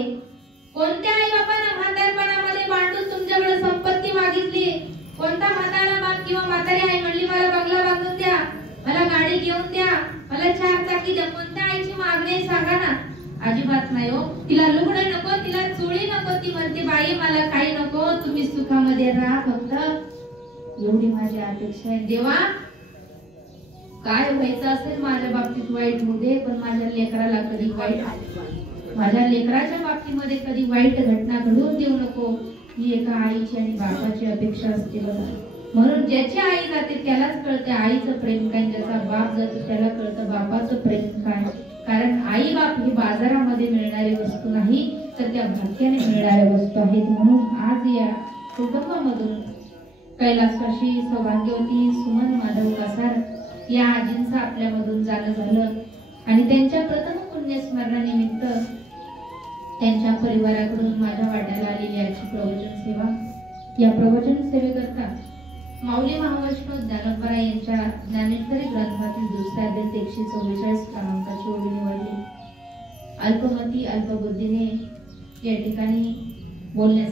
कोणत्या आई बापानं म्हातारपणामध्ये बांधून तुमच्याकडे संपत्ती मागितली? कोणता म्हातारा बाप किंवा म्हातारी आई म्हणली मला बंगला बांधून द्या, मला गाडी घेऊन द्या, मला 4 चाकी द्या? कोणत्या आईची मागणी सांगा ना? अजिबात नाही हो. तिला लुगडं नको, तिला चोळी नको, ती म्हणते बाई मला काही नको, तुम्ही सुखामध्ये राहा फक्त, एवढी माझी अपेक्षा आहे. देवा काय व्हायचं असेल माझ्या बाबतीत वाईट होऊ दे, पण माझ्या लेकराला कधी माझ्या लेकराच्या बाबतीमध्ये कधी वाईट घटना घडून देऊ नको. ही एका आईची आणि बापाची अपेक्षा असते बघा. म्हणून ज्याची आई जाते त्यालाच कळते आईचं प्रेम काय, ज्याचा बाप जातो त्याला कळतं बापाचं प्रेम काय. कारण आई बाप ही बाजारामध्ये मिळणारी वस्तू नाही, तर त्या भाग्याने मिळणाऱ्या वस्तू आहेत. म्हणून आज या कुटुंबामधून कैलासवासी सौभाग्यवती सुमन माधव कासार या आजींचं आपल्यामधून जाणं झालं. आणि त्यांच्या प्रथम पुण्यस्मरणानिमित्त त्यांच्या परिवाराकडून माझ्या वाट्याला आलेली आजची प्रवचन सेवा. या प्रवचन सेवेकरता माऊली महावैष्णव ज्ञानोबा यांच्या ज्ञानेश्वरी ग्रंथातील दुसऱ्या अध्याय 144 क्रमांकाची ओळी निवडली. अल्पमती अल्पबुद्धीने या ठिकाणी बोलण्यास